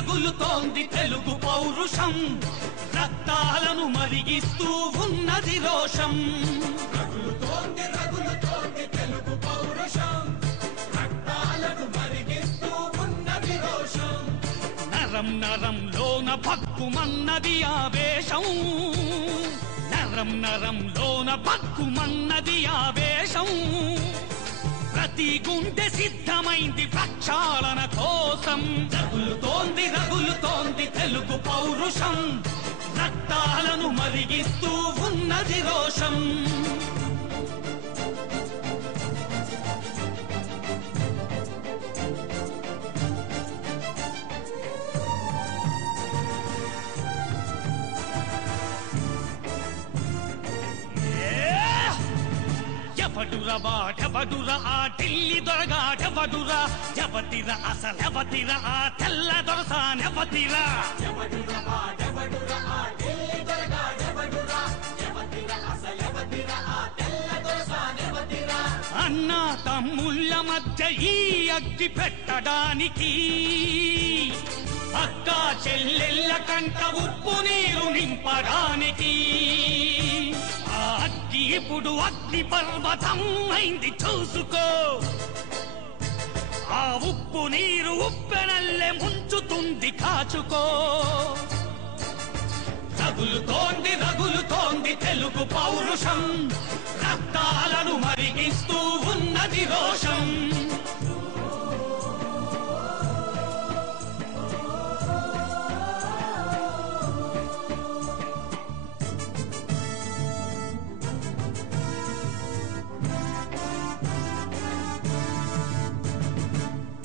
రగులుతోంది తెలుగు పౌరుషం, రక్తాలను మరిగిస్తూ ఉన్నది రోషం. రగులుతోంది రగులుతోంది తెలుగు పౌరుషం, రక్తాలను మరిగిస్తూ ఉన్నది రోషం. నరం నరంలోన భక్కుమన్నది ఆవేశం, నరం నరంలోన భక్కుమన్నది ఆవేశం. ప్రతి గుండె సిద్ధమైంది ప్రక్షాళన కోసం. రగులుతోంది రగులుతోంది తెలుగు పౌరుషం, రక్తాలను మరిగిస్తూ ఉన్నది రోషం. ఎవడురా వాడెవడురా ఆ ఢిల్లీ దొరగాడెవడురా, ఎవతిరా అసలెవతిరా ఆ తెల్ల దొరసానెవతిరా. ఎవడురా వాడెవడురా ఆ ఢిల్లీ దొరగాడెవడురా, ఎవతిరా అసలెవతిరా ఆ తెల్ల దొరసానెవతిరా. అన్నా తమ్ముళ్ళ మధ్య ఈ అగ్గి పెట్టడానికి, అక్క చెల్లెళ్ళ కంట ఉప్పు నీరు నింపడానికి. ఆ అగ్గి ఇప్పుడు అగ్ని పర్వతం అయింది చూసుకో, ఆ ఉప్పు నీరు ఉప్పెనల్లే ముంచుతుంది కాచుకో. రగులుతోంది రగులుతోంది తెలుగు పౌరుషం, రక్తాలను మరిగిస్తూ ఉన్నది రోషం.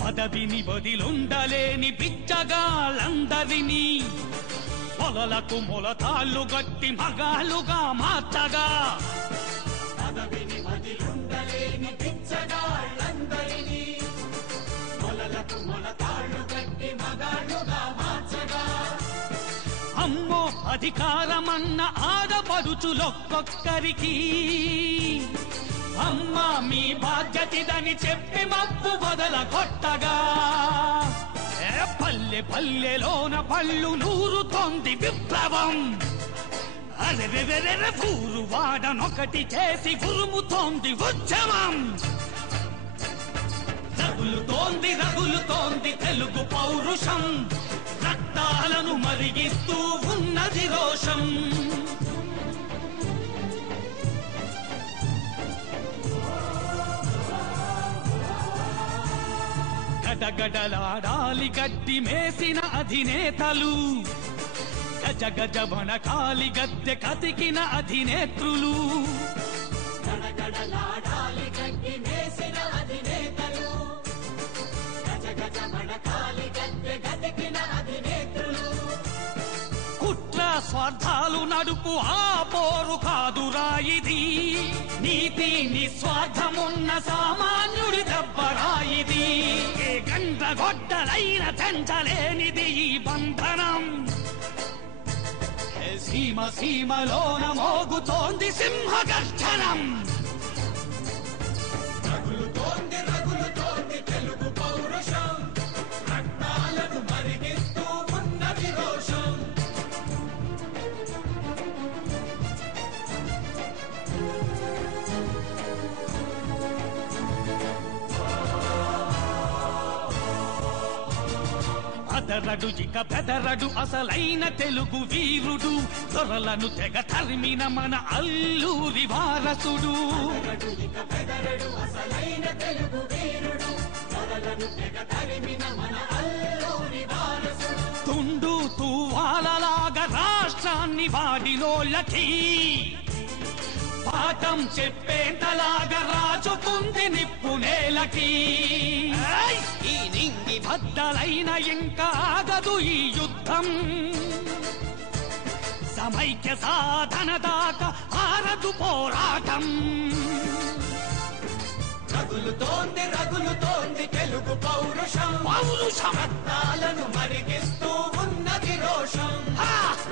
పదవిని వదిలుండలేని బిచ్చగాళ్ళందరినీ మొలలకు మొలతాళ్ళు గట్టి మగాళ్ళుగా మార్చగా. పదవిని వదిలుండలేని బిచ్చగాళ్ళందరినీ మొలలకు మొలతాళ్ళు గట్టి మగాళ్ళుగా మార్చగా. అమ్మో అధికారమన్న ఆడపడుచులొక్కొక్కరికి, అమ్మా మీ బాధ్యతదని చెప్పి మప్పు వదల కొట్టగా. పల్లె పల్లెలోన పళ్ళు నూరుతోంది విప్లవం, అరెరెరెరె ఊరు వాడనొకటి చేసి ఉరుముతోంది ఉద్యమం. రగులుతోంది రగులుతోంది తెలుగు పౌరుషం, రక్తాలను మరిగిస్తూ ఉన్నది రోషం. గడగడలాడాలి గడ్డి మేసిన అధినేతలు, గజ గజ వనకాలి గద్దె కతికిన అధినేత్రులు. గడగడలాడాలి గడ్డి మేసిన అధినేతలు, గజ గజ వనకాలి గద్దె కతికిన అధినేత్రులు. కుట్ర స్వార్థాలు నడుపు ఆ పోరు కాదురా ఇది, నీతి నిస్వార్థమున్న సామాన్యుడి దెబ్బరాయిది. ఏ గండ్రగొడ్డలైన చెంచలేనిది ఈ బంధనం, సీమ సీమలోన మోగుతోంది సింహగర్జనం. రగులుతోంది రగులుతోంది తెలుగు పౌరుషం, రక్తాలను మరిగిస్తూ ఉన్నది రోషం. అదరడు ఇక బెదరడు అసలైన తెలుగు వీరుడు, దొరలను తెగ తరిమిన మన అల్లూరి వారసుడు. ఇక బెదరడు అసలైన తెలుగు వీరుడు, దొరలను తెగ తరిమిన మన అల్లూరి వారసుడు. తుండు తూవాలలాగా రాష్ట్రాన్ని వాడినోళ్ళకి, పాఠం చెప్పేంతలాగా రాజుకుంది నిప్పు నేలకి. ఈ నింగి బద్దలైన ఇంకా ఆగదు ఈ యుద్ధం, సమైక్య సాధన దాకా ఆరదు పోరాటం. రగులుతోంది రగులుతోంది తెలుగు పౌరుషం, రక్తాలను మరిగిస్తూ ఉన్నది రోషం,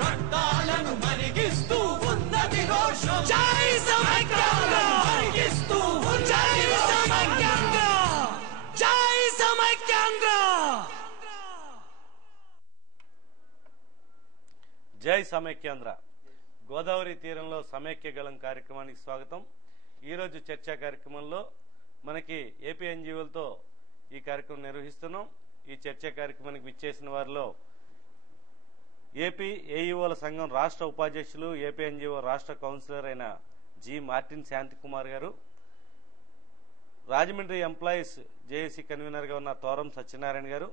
రక్తాలను మరిగిస్తూ ఉన్నది రోషం. జై సమైక్యాంధ్ర, మరిగిస్తూ జై సమైక్యాంధ్ర, జై సమైక్యాంధ్ర. సమైక్యాంధ్ర గోదావరి తీరంలో సమైక్య గళం కార్యక్రమానికి స్వాగతం. ఈరోజు చర్చా కార్యక్రమంలో మనకి ఏపీ ఎన్జీఓలతో ఈ కార్యక్రమం నిర్వహిస్తున్నాం. ఈ చర్చా కార్యక్రమానికి విచ్చేసిన వారిలో ఏపీ ఏఈఓల సంఘం రాష్ట్ర ఉపాధ్యక్షులు, ఏపీ ఎన్జీఓ రాష్ట్ర కౌన్సిలర్ అయిన జి మార్టిన్ శాంతికుమార్ గారు, రాజమండ్రి ఎంప్లాయీస్ జేఏసీ కన్వీనర్ గా ఉన్న తోరం సత్యనారాయణ గారు,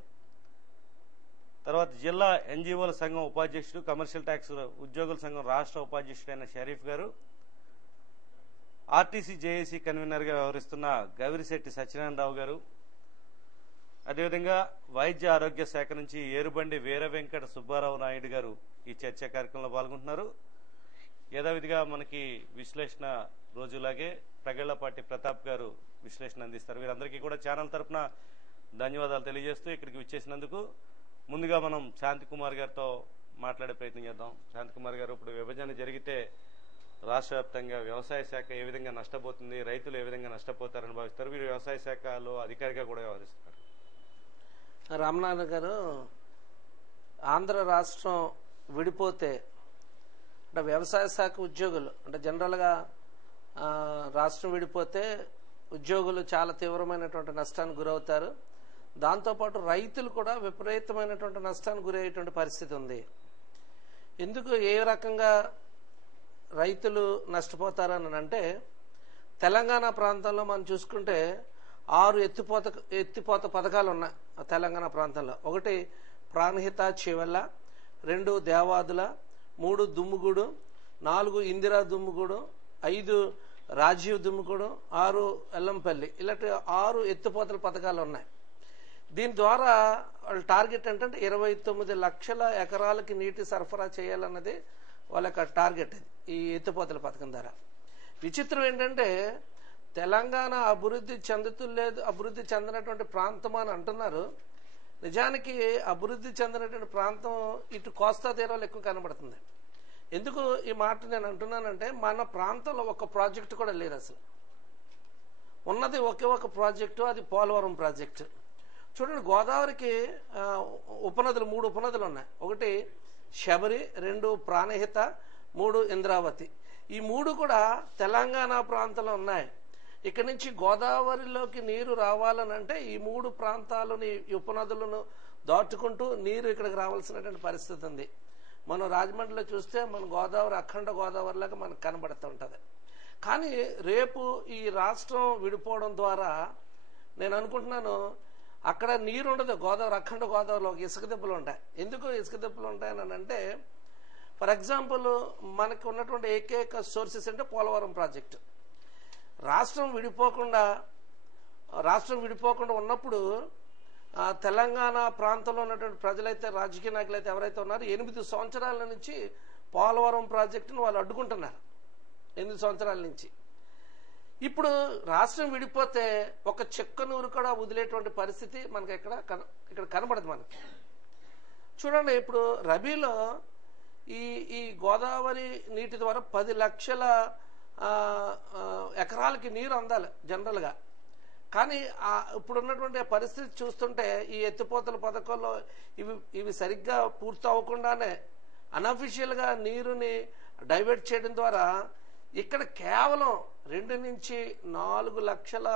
తర్వాత జిల్లా ఎన్జీఓల సంఘం ఉపాధ్యక్షుడు, కమర్షియల్ ట్యాక్స్ ఉద్యోగుల సంఘం రాష్ట్ర ఉపాధ్యక్షుడైన షరీఫ్ గారు, ఆర్టీసీ జేఏసీ కన్వీనర్ గా వ్యవహరిస్తున్న గవిరిశెట్టి సత్యనారాయణరావు గారు, అదేవిధంగా వైద్య ఆరోగ్య శాఖ నుంచి ఏరుబండి వీర వెంకట సుబ్బారావు నాయుడు గారు ఈ చర్చా కార్యక్రమంలో పాల్గొంటున్నారు. యథావిధిగా మనకి విశ్లేషణ రోజులాగే ప్రగళ్లపాటి ప్రతాప్ గారు విశ్లేషణ అందిస్తారు. వీరందరికీ కూడా ఛానల్ తరఫున ధన్యవాదాలు తెలియజేస్తూ ఇక్కడికి విచ్చేసినందుకు ముందుగా మనం శాంతికుమార్ గారితో మాట్లాడే ప్రయత్నం చేద్దాం. శాంతికుమార్ గారు, ఇప్పుడు విభజన జరిగితే రాష్ట్ర వ్యాప్తంగా వ్యవసాయ శాఖ ఏ విధంగా నష్టపోతుంది, రైతులు ఏ విధంగా నష్టపోతారని భావిస్తారు? వీరు వ్యవసాయ శాఖలో అధికారిగా కూడా వ్యవహరిస్తారు. రామనారాయణ గారు, ఆంధ్ర రాష్ట్రం విడిపోతే అంటే వ్యవసాయ శాఖ ఉద్యోగులు అంటే జనరల్గా రాష్ట్రం విడిపోతే ఉద్యోగులు చాలా తీవ్రమైనటువంటి నష్టానికి గురవుతారు. దాంతోపాటు రైతులు కూడా విపరీతమైనటువంటి నష్టానికి గురయ్యేటువంటి పరిస్థితి ఉంది. ఎందుకు ఏ రకంగా రైతులు నష్టపోతారని అంటే, తెలంగాణ ప్రాంతంలో మనం చూసుకుంటే 6 ఎత్తిపోత పథకాలు ఉన్నాయి తెలంగాణ ప్రాంతంలో. 1 ప్రాణహిత చివెల్ల, 2 దేవాదుల, 3 దుమ్ముగూడు, 4 ఇందిరా దుమ్ముగూడు, 5 రాజీవ్ దుమ్ముగూడు, 6 ఎల్లంపల్లి, ఇలాంటి 6 ఎత్తిపోతల పథకాలు ఉన్నాయి. దీని ద్వారా వాళ్ళ టార్గెట్ ఏంటంటే 29 లక్షల ఎకరాలకి నీటి సరఫరా చేయాలన్నది వాళ్ళ యొక్క టార్గెట్. ఈ ఎత్తిపోతల పథకం ద్వారా విచిత్రం ఏంటంటే, తెలంగాణ అభివృద్ధి చెందుతులేదు, అభివృద్ధి చెందినటువంటి ప్రాంతం అని అంటున్నారు. నిజానికి అభివృద్ధి చెందినటువంటి ప్రాంతం ఇటు కోస్తా తీరాలు ఎక్కువ కనబడుతుంది. ఎందుకు ఈ మాట నేను అంటున్నానంటే, మన ప్రాంతంలో ఒక ప్రాజెక్టు కూడా లేదు. అసలు ఉన్నది ఒకే ఒక ప్రాజెక్టు, అది పోలవరం ప్రాజెక్టు. చూడండి, గోదావరికి ఉపనదులు 3 ఉపనదులు ఉన్నాయి. 1 శబరి, 2 ప్రాణహిత, 3 ఇంద్రావతి. ఈ 3 కూడా తెలంగాణ ప్రాంతంలో ఉన్నాయి. ఇక్కడి నుంచి గోదావరిలోకి నీరు రావాలని అంటే ఈ 3 ప్రాంతాలని ఉపనదులను దాటుకుంటూ నీరు ఇక్కడికి రావాల్సినటువంటి పరిస్థితి ఉంది. మనం రాజమండ్రిలో చూస్తే మన గోదావరి అఖండ గోదావరిలాగా మనకు కనబడుతూ ఉంటుంది. కానీ రేపు ఈ రాష్ట్రం విడిపోవడం ద్వారా నేను అనుకుంటున్నాను, అక్కడ నీరు ఉండదు. గోదావరి అఖండ గోదావరిలో ఇసుక దెబ్బలు ఉంటాయి. ఎందుకు ఇసుక దెబ్బలు ఉంటాయని అంటే, ఫర్ ఎగ్జాంపుల్ మనకు ఉన్నటువంటి ఏకైక సోర్సెస్ అంటే పోలవరం ప్రాజెక్టు. రాష్ట్రం విడిపోకుండా ఉన్నప్పుడు తెలంగాణ ప్రాంతంలో ఉన్నటువంటి ప్రజలైతే, రాజకీయ నాయకులు అయితే ఎవరైతే ఉన్నారో 8 సంవత్సరాల నుంచి పోలవరం ప్రాజెక్టును వాళ్ళు అడ్డుకుంటున్నారు. 8 సంవత్సరాల నుంచి. ఇప్పుడు రాష్ట్రం విడిపోతే ఒక చెక్క నూరు కూడా వదిలేటువంటి పరిస్థితి మనకి ఇక్కడ కనబడదు మనకి. చూడండి, ఇప్పుడు రబీలో ఈ గోదావరి నీటి ద్వారా 10 లక్షల ఎకరాలకి నీరు అందాలి జనరల్గా. కానీ ఇప్పుడున్నటువంటి పరిస్థితి చూస్తుంటే ఈ ఎత్తిపోతల పథకంలో ఇవి సరిగ్గా పూర్తి అవ్వకుండానే అన్అఫీషియల్గా నీరుని డైవర్ట్ చేయడం ద్వారా ఇక్కడ కేవలం 2 నుంచి 4 లక్షల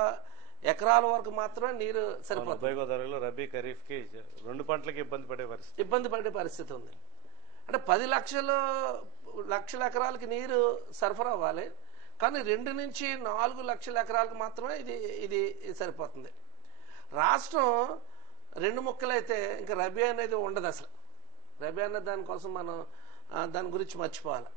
ఎకరాల వరకు మాత్రమే నీరు సరిపోతుంది. గోదావరిలో రబీ ఖరీఫ్ కి 2 పంటలకి ఇబ్బంది పడే పరిస్థితి ఉంది. అంటే 10 లక్షల ఎకరాలకి నీరు సరఫరా అవ్వాలి, కానీ 2 నుంచి 4 లక్షల ఎకరాలకు మాత్రమే ఇది సరిపోతుంది. రాష్ట్రం 2 ముక్కలైతే ఇంకా రబీ అనేది ఉండదు. అసలు రబీ అనేది దానికోసం మనం దాని గురించి మర్చిపోవాలి.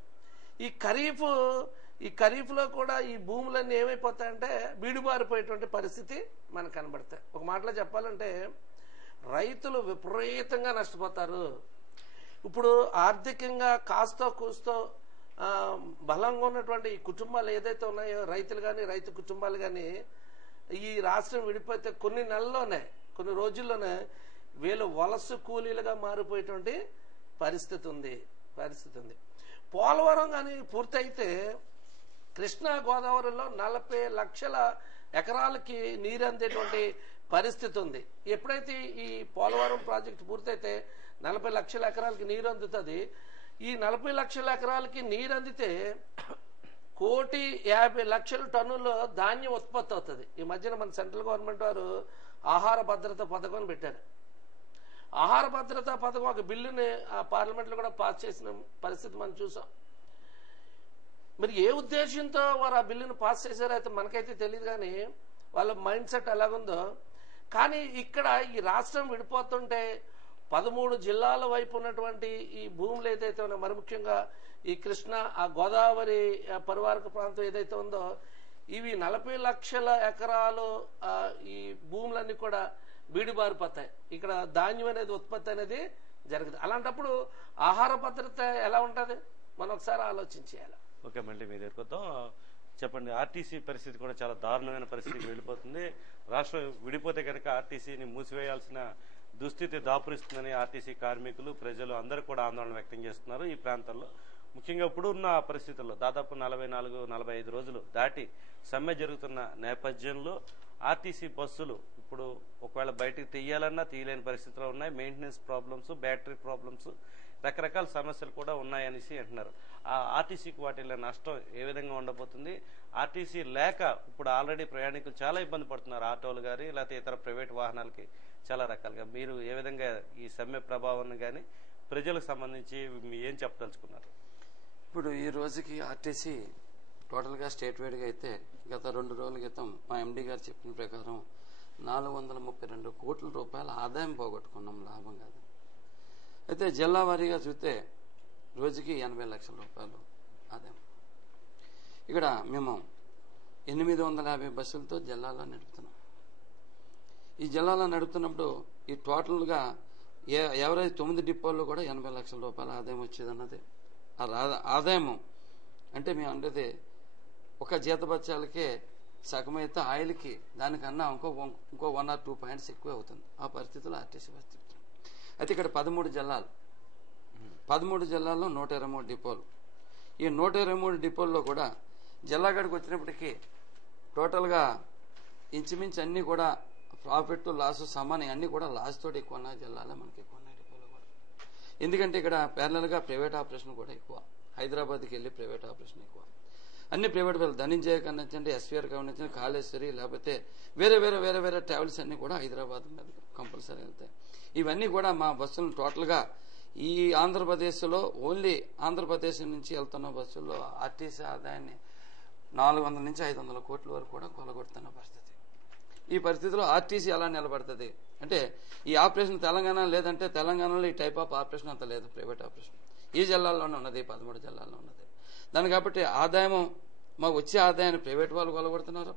ఈ ఖరీఫ్లో కూడా ఈ భూములన్నీ ఏమైపోతాయంటే బీడుబారిపోయేటువంటి పరిస్థితి మనకు కనబడతాయి. ఒక మాటలో చెప్పాలంటే రైతులు విపరీతంగా నష్టపోతారు. ఇప్పుడు ఆర్థికంగా కాస్తో కూస్తో బలంగా ఉన్నటువంటి ఈ కుటుంబాలు ఏదైతే ఉన్నాయో, రైతులు కానీ రైతు కుటుంబాలు కానీ, ఈ రాష్ట్రం విడిపోతే కొన్ని రోజుల్లోనే వీళ్ళు వలస కూలీలుగా మారిపోయేటువంటి పరిస్థితి ఉంది. పోలవరం కానీ పూర్తయితే కృష్ణా గోదావరిలో 40 లక్షల ఎకరాలకి నీరు అందేటువంటి పరిస్థితి ఉంది. ఎప్పుడైతే ఈ పోలవరం ప్రాజెక్టు పూర్తయితే 40 లక్షల ఎకరాలకి నీరు అందుతుంది. ఈ 40 లక్షల ఎకరాలకి నీరు అందితే 1,50,00,000 టన్నుల ధాన్యం ఉత్పత్తి అవుతుంది. ఈ మధ్యన మన సెంట్రల్ గవర్నమెంట్ వారు ఆహార భద్రత పథకం పెట్టారు. ఆహార భద్రతా పథకం ఒక బిల్లుని ఆ పార్లమెంట్లో కూడా పాస్ చేసిన పరిస్థితి మనం చూసాం. మరి ఏ ఉద్దేశంతో వారు ఆ బిల్లును పాస్ చేశారో అయితే మనకైతే తెలియదు, కానీ వాళ్ళ మైండ్ సెట్ ఎలాగుందో. కానీ ఇక్కడ ఈ రాష్ట్రం విడిపోతుంటే 13 జిల్లాల వైపు ఉన్నటువంటి ఈ భూములు ఏదైతే ఉన్నాయో, మరి ముఖ్యంగా ఈ కృష్ణ ఆ గోదావరి పరివారక ప్రాంతం ఏదైతే ఉందో, ఇవి 40 లక్షల ఎకరాలు ఈ భూములన్నీ కూడా బీడిబారిపోతాయి. ఇక్కడ ధాన్యం అనేది ఉత్పత్తి అనేది జరుగుతుంది. అలాంటప్పుడు ఆహార భద్రత ఎలా ఉంటుంది మనం ఒకసారి ఆలోచించేయాలి. ఓకే, మళ్ళీ మీ దగ్గరికి వద్దాం. చెప్పండి, ఆర్టీసీ పరిస్థితి కూడా చాలా దారుణమైన పరిస్థితికి వెళ్ళిపోతుంది. రాష్ట్రం విడిపోతే కనుక ఆర్టీసీని మూసివేయాల్సిన దుస్థితి దాపురిస్తుందని ఆర్టీసీ కార్మికులు, ప్రజలు అందరూ కూడా ఆందోళన వ్యక్తం చేస్తున్నారు. ఈ ప్రాంతాల్లో ముఖ్యంగా ఇప్పుడు ఉన్న పరిస్థితుల్లో దాదాపు 44-45 రోజులు దాటి సమ్మె జరుగుతున్న నేపథ్యంలో ఆర్టీసీ బస్సులు ఇప్పుడు ఒకవేళ బయటికి తీయాలన్నా తీయలేని పరిస్థితిలో ఉన్నాయి. మెయింటెనెన్స్ ప్రాబ్లమ్స్, బ్యాటరీ ప్రాబ్లమ్స్, రకరకాల సమస్యలు కూడా ఉన్నాయనేసి అంటున్నారు. ఆ ఆర్టీసీకి వాటిల్లో నష్టం ఏ విధంగా ఉండబోతుంది? ఆర్టీసీ లేక ఇప్పుడు ఆల్రెడీ ప్రయాణికులు చాలా ఇబ్బంది పడుతున్నారు, ఆటోలు కానీ లేకపోతే ఇతర ప్రైవేట్ వాహనాలకి చాలా రకాలుగా. మీరు ఏ విధంగా ఈ సమ్మె ప్రభావాన్ని కానీ ప్రజలకు సంబంధించి ఏం చెప్పదలుచుకున్నారు? ఇప్పుడు ఈ రోజుకి ఆర్టీసీ టోటల్గా స్టేట్ వైడ్గా అయితే గత 2 రోజుల క్రితం మా ఎండీ గారు చెప్పిన ప్రకారం 432 కోట్ల రూపాయల ఆదాయం పోగొట్టుకున్నాం, లాభం కాదు. అయితే జిల్లా వారీగా చూస్తే రోజుకి 80 లక్షల రూపాయలు ఆదాయం. ఇక్కడ మేము 850 బస్సులతో జిల్లాలో నడుపుతున్నాం. ఈ జిల్లాలో నడుపుతున్నప్పుడు ఈ టోటల్గా ఎవరైతే 9 డిపోల్లో కూడా 80 లక్షల రూపాయల ఆదాయం వచ్చేది అన్నది ఆదాయము. అంటే మేము అంటే ఒక జీతబత్యాలకే సగమైతే ఆయిల్కి దానికన్నా ఇంకో 1 or 2 పాయింట్స్ ఎక్కువ అవుతుంది. ఆ పరిస్థితుల్లో ఆర్టీసీ పరిస్థితి. అయితే ఇక్కడ 13 జిల్లాలు, 13 జిల్లాల్లో 123 డిపోలు. ఈ 123 డిపోల్లో కూడా జిల్లా గడికి వచ్చినప్పటికీ టోటల్గా ఇంచుమించు అన్నీ కూడా ప్రాఫిట్ లాస్ సమానం, అన్నీ కూడా లాస్ తోటి ఎక్కువ ఉన్నాయి జిల్లాలో, మనకి ఎక్కువ ఉన్నాయి డిపోలో కూడా. ఎందుకంటే ఇక్కడ ప్యారలల్గా ప్రైవేట్ ఆపరేషన్ కూడా ఎక్కువ. హైదరాబాద్కి వెళ్ళి ప్రైవేట్ ఆపరేషన్ ఎక్కువ. అన్ని ప్రైవేట్ వాళ్ళు ధనంజయ కన్నా ఎస్వీఆర్ కన్నా కాళేశ్వరి లేకపోతే వేరే వేరే వేరే వేరే ట్రావెల్స్ అన్ని కూడా హైదరాబాద్ మీద కంపల్సరీ వెళ్తాయి. ఇవన్నీ కూడా మా బస్సులను టోటల్గా ఈ ఆంధ్రప్రదేశ్లో ఓన్లీ ఆంధ్రప్రదేశ్ నుంచి వెళ్తున్న బస్సుల్లో ఆర్టీసీ ఆదాయాన్ని 400 నుంచి 500 కోట్ల వరకు కూడా కొలగొడుతున్న పరిస్థితి. ఈ పరిస్థితిలో ఆర్టీసీ ఎలా నిలబడుతుంది అంటే ఈ ఆపరేషన్ తెలంగాణ లేదంటే తెలంగాణలో ఈ టైప్ ఆఫ్ ఆపరేషన్ అంత లేదు, ప్రైవేట్ ఆపరేషన్ ఈ జిల్లాల్లోనే ఉన్నది, 13 జిల్లాల్లో ఉన్నది. దాన్ని కాబట్టి ఆదాయం మాకు వచ్చే ఆదాయాన్ని ప్రైవేట్ వాళ్ళు కొలగొడుతున్నారు.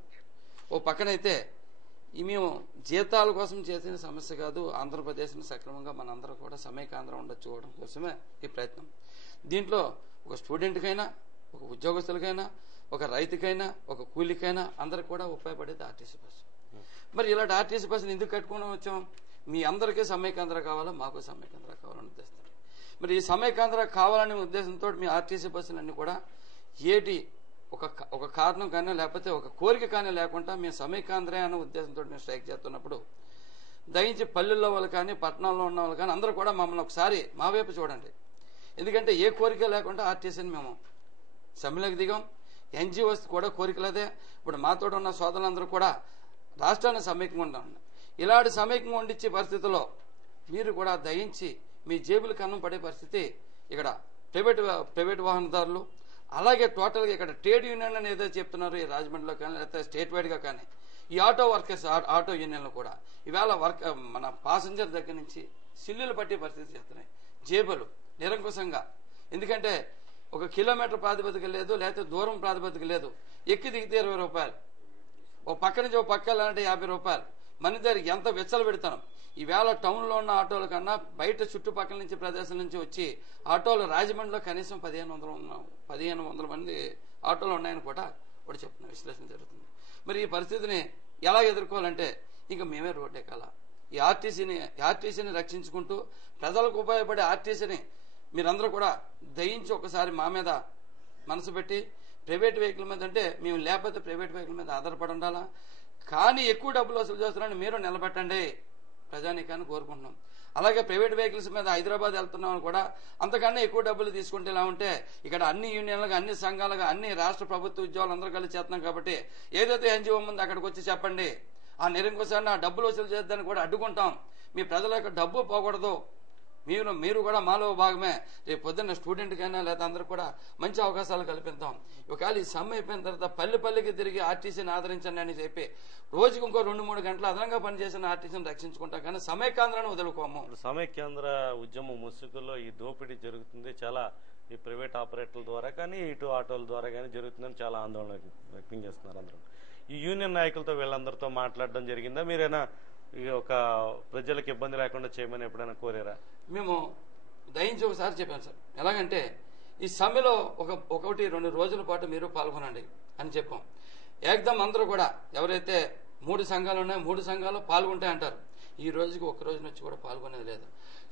ఓ పక్కనైతే మేము జీతాల కోసం చేసిన సమస్య కాదు, ఆంధ్రప్రదేశ్ని సక్రమంగా మనందరూ కూడా సమైకాంధ్రం ఉండొచ్చుకోవడం కోసమే ఈ ప్రయత్నం. దీంట్లో ఒక స్టూడెంట్కైనా, ఒక ఉద్యోగస్తులకైనా, ఒక రైతుకైనా, ఒక కూలికైనా అందరికి కూడా ఉపయోగపడేది ఆర్టీసీ బస్సు. మరి ఇలాంటి ఆర్టీసీ బస్సులు ఎందుకు కట్టుకుని వచ్చాం? మీ అందరికీ సమైకాంధ్ర కావాలా, మాకు సమైకాంధ్ర కావాలని ఉద్దేశం. మరి ఈ సమైకాంధ్ర కావాలనే ఉద్దేశంతో మీ ఆర్టీసీ బస్సులన్నీ కూడా ఏటి ఒక కారణం కానీ లేకపోతే ఒక కోరిక కానీ లేకుండా మేము సమైకాంధ్ర అనే ఉద్దేశంతో మేము స్ట్రైక్ చేస్తున్నప్పుడు దయించి పల్లెల్లో వాళ్ళు కానీ పట్టణాల్లో ఉన్న వాళ్ళు కానీ అందరూ కూడా మమ్మల్ని ఒకసారి మా వైపు చూడండి. ఎందుకంటే ఏ కోరిక లేకుండా ఆర్టీసీని మేము సమ్మెలోకి దిగాం. ఎన్జిఓస్ కూడా కోరికలదే. ఇప్పుడు మాతో ఉన్న సోదరులందరూ కూడా రాష్ట్రాన్ని సమైక్యంగా ఉండాలి. ఇలాంటి సమైక్యంగా ఉండిచ్చే పరిస్థితుల్లో మీరు కూడా దయించి మీ జేబులకు అన్నం పడే పరిస్థితి ఇక్కడ ప్రైవేట్ వాహనదారులు, అలాగే టోటల్గా ఇక్కడ ట్రేడ్ యూనియన్ అని ఏదో చెప్తున్నారు ఈ రాజమండ్రిలో కానీ లేకపోతే స్టేట్ వైడ్గా కానీ ఈ ఆటో వర్కర్స్ ఆటో యూనియన్లు కూడా ఇవాళ మన పాసెంజర్ దగ్గర నుంచి సిల్లులు పట్టే పరిస్థితి చేస్తున్నాయి. జేబులు నిరంకుశంగా, ఎందుకంటే 1 కిలోమీటర్ ప్రాతిపదిక లేదు, లేకపోతే దూరం ప్రాతిపదిక లేదు, ఎక్కి దిగితే 20 రూపాయలు, ఓ పక్క నుంచి ఓ పక్క వెళ్ళాలంటే 50 రూపాయలు. మన దగ్గర ఎంత వెచ్చలు పెడతాం. ఈవేళ టౌన్లో ఉన్న ఆటోల కన్నా బయట చుట్టుపక్కల నుంచి ప్రదేశం నుంచి వచ్చి ఆటోలు రాజమండ్రిలో కనీసం 1500 మంది ఆటోలు ఉన్నాయని కూడా చెప్తున్న విశ్లేషణ జరుగుతుంది. మరి ఈ పరిస్థితిని ఎలా ఎదుర్కోవాలంటే ఇంకా మేమే రోడ్డు ఎక్కాలా. ఈ ఆర్టీసీని రక్షించుకుంటూ ప్రజలకు ఉపయోగపడే ఆర్టీసీని మీరందరూ కూడా దయించి ఒకసారి మా మీద మనసు పెట్టి ప్రైవేట్ వెహికల్ మీద అంటే మేము లేకపోతే ప్రైవేట్ వెహికల్ మీద ఆధారపడి ఉండాలా, కానీ ఎక్కువ డబ్బులు వసూలు చేస్తున్నారని మీరు నిలబెట్టండి ప్రజానీకాన్ని కోరుకుంటున్నాం. అలాగే ప్రైవేట్ వెహికల్స్ మీద హైదరాబాద్ వెళ్తున్నామని కూడా అంతకన్నా ఎక్కువ డబ్బులు తీసుకుంటే ఇలా ఉంటే ఇక్కడ అన్ని యూనియన్లుగా అన్ని సంఘాలుగా అన్ని రాష్ట్ర ప్రభుత్వ ఉద్యోగాలు అందరూ కలిసి చేస్తున్నాం కాబట్టి ఏదైతే ఎన్జిఓ ఉందో అక్కడికి వచ్చి చెప్పండి, ఆ నిరంకుశాన్ని ఆ డబ్బులు వసూలు చేద్దాన్ని కూడా అడ్డుకుంటాం, మీ ప్రజల యొక్క డబ్బు పోకూడదు, మీరు కూడా మాలో భాగమే, రేపు పొద్దున్న స్టూడెంట్ కైనా లేదా అందరూ కూడా మంచి అవకాశాలు కల్పిద్దాం. ఒకవేళ ఈ సమ్మె అయిపోయిన తర్వాత పల్లెకి తిరిగి ఆర్టీసీని ఆదరించండి అని చెప్పి రోజుకి ఇంకో 2-3 గంటలు అదనంగా పనిచేసిన ఆర్టీసీని రక్షించుకుంటాం, కానీ సమైక్యాంధ్రాన్ని వదులుకోము. సమైక్యాంధ్ర ఉద్యమం ముసుగులో ఈ దోపిడీ జరుగుతుంది, చాలా ఈ ప్రైవేట్ ఆపరేటర్ల ద్వారా కానీ ఇటు ఆటోల ద్వారా కానీ జరుగుతుందని చాలా ఆందోళన వ్యక్తం చేస్తున్నారు అందరూ. ఈ యూనియన్ నాయకులతో వీళ్ళందరితో మాట్లాడడం జరిగిందా? మీరైనా ఒక ప్రజలకు ఇబ్బంది లేకుండా చేయమని ఎప్పుడైనా కోరారా? మేము దయించి ఒకసారి చెప్పాం సార్, ఎలాగంటే ఈ సమ్మెలో 1-2 రోజుల పాటు మీరు పాల్గొనండి అని చెప్పాం. ఏకదం అందరూ కూడా ఎవరైతే 3 సంఘాలు ఉన్నాయో 3 సంఘాలు పాల్గొంటాయంటారు. ఈ రోజుకి ఒక్క రోజు నుంచి కూడా పాల్గొనేది లేదు.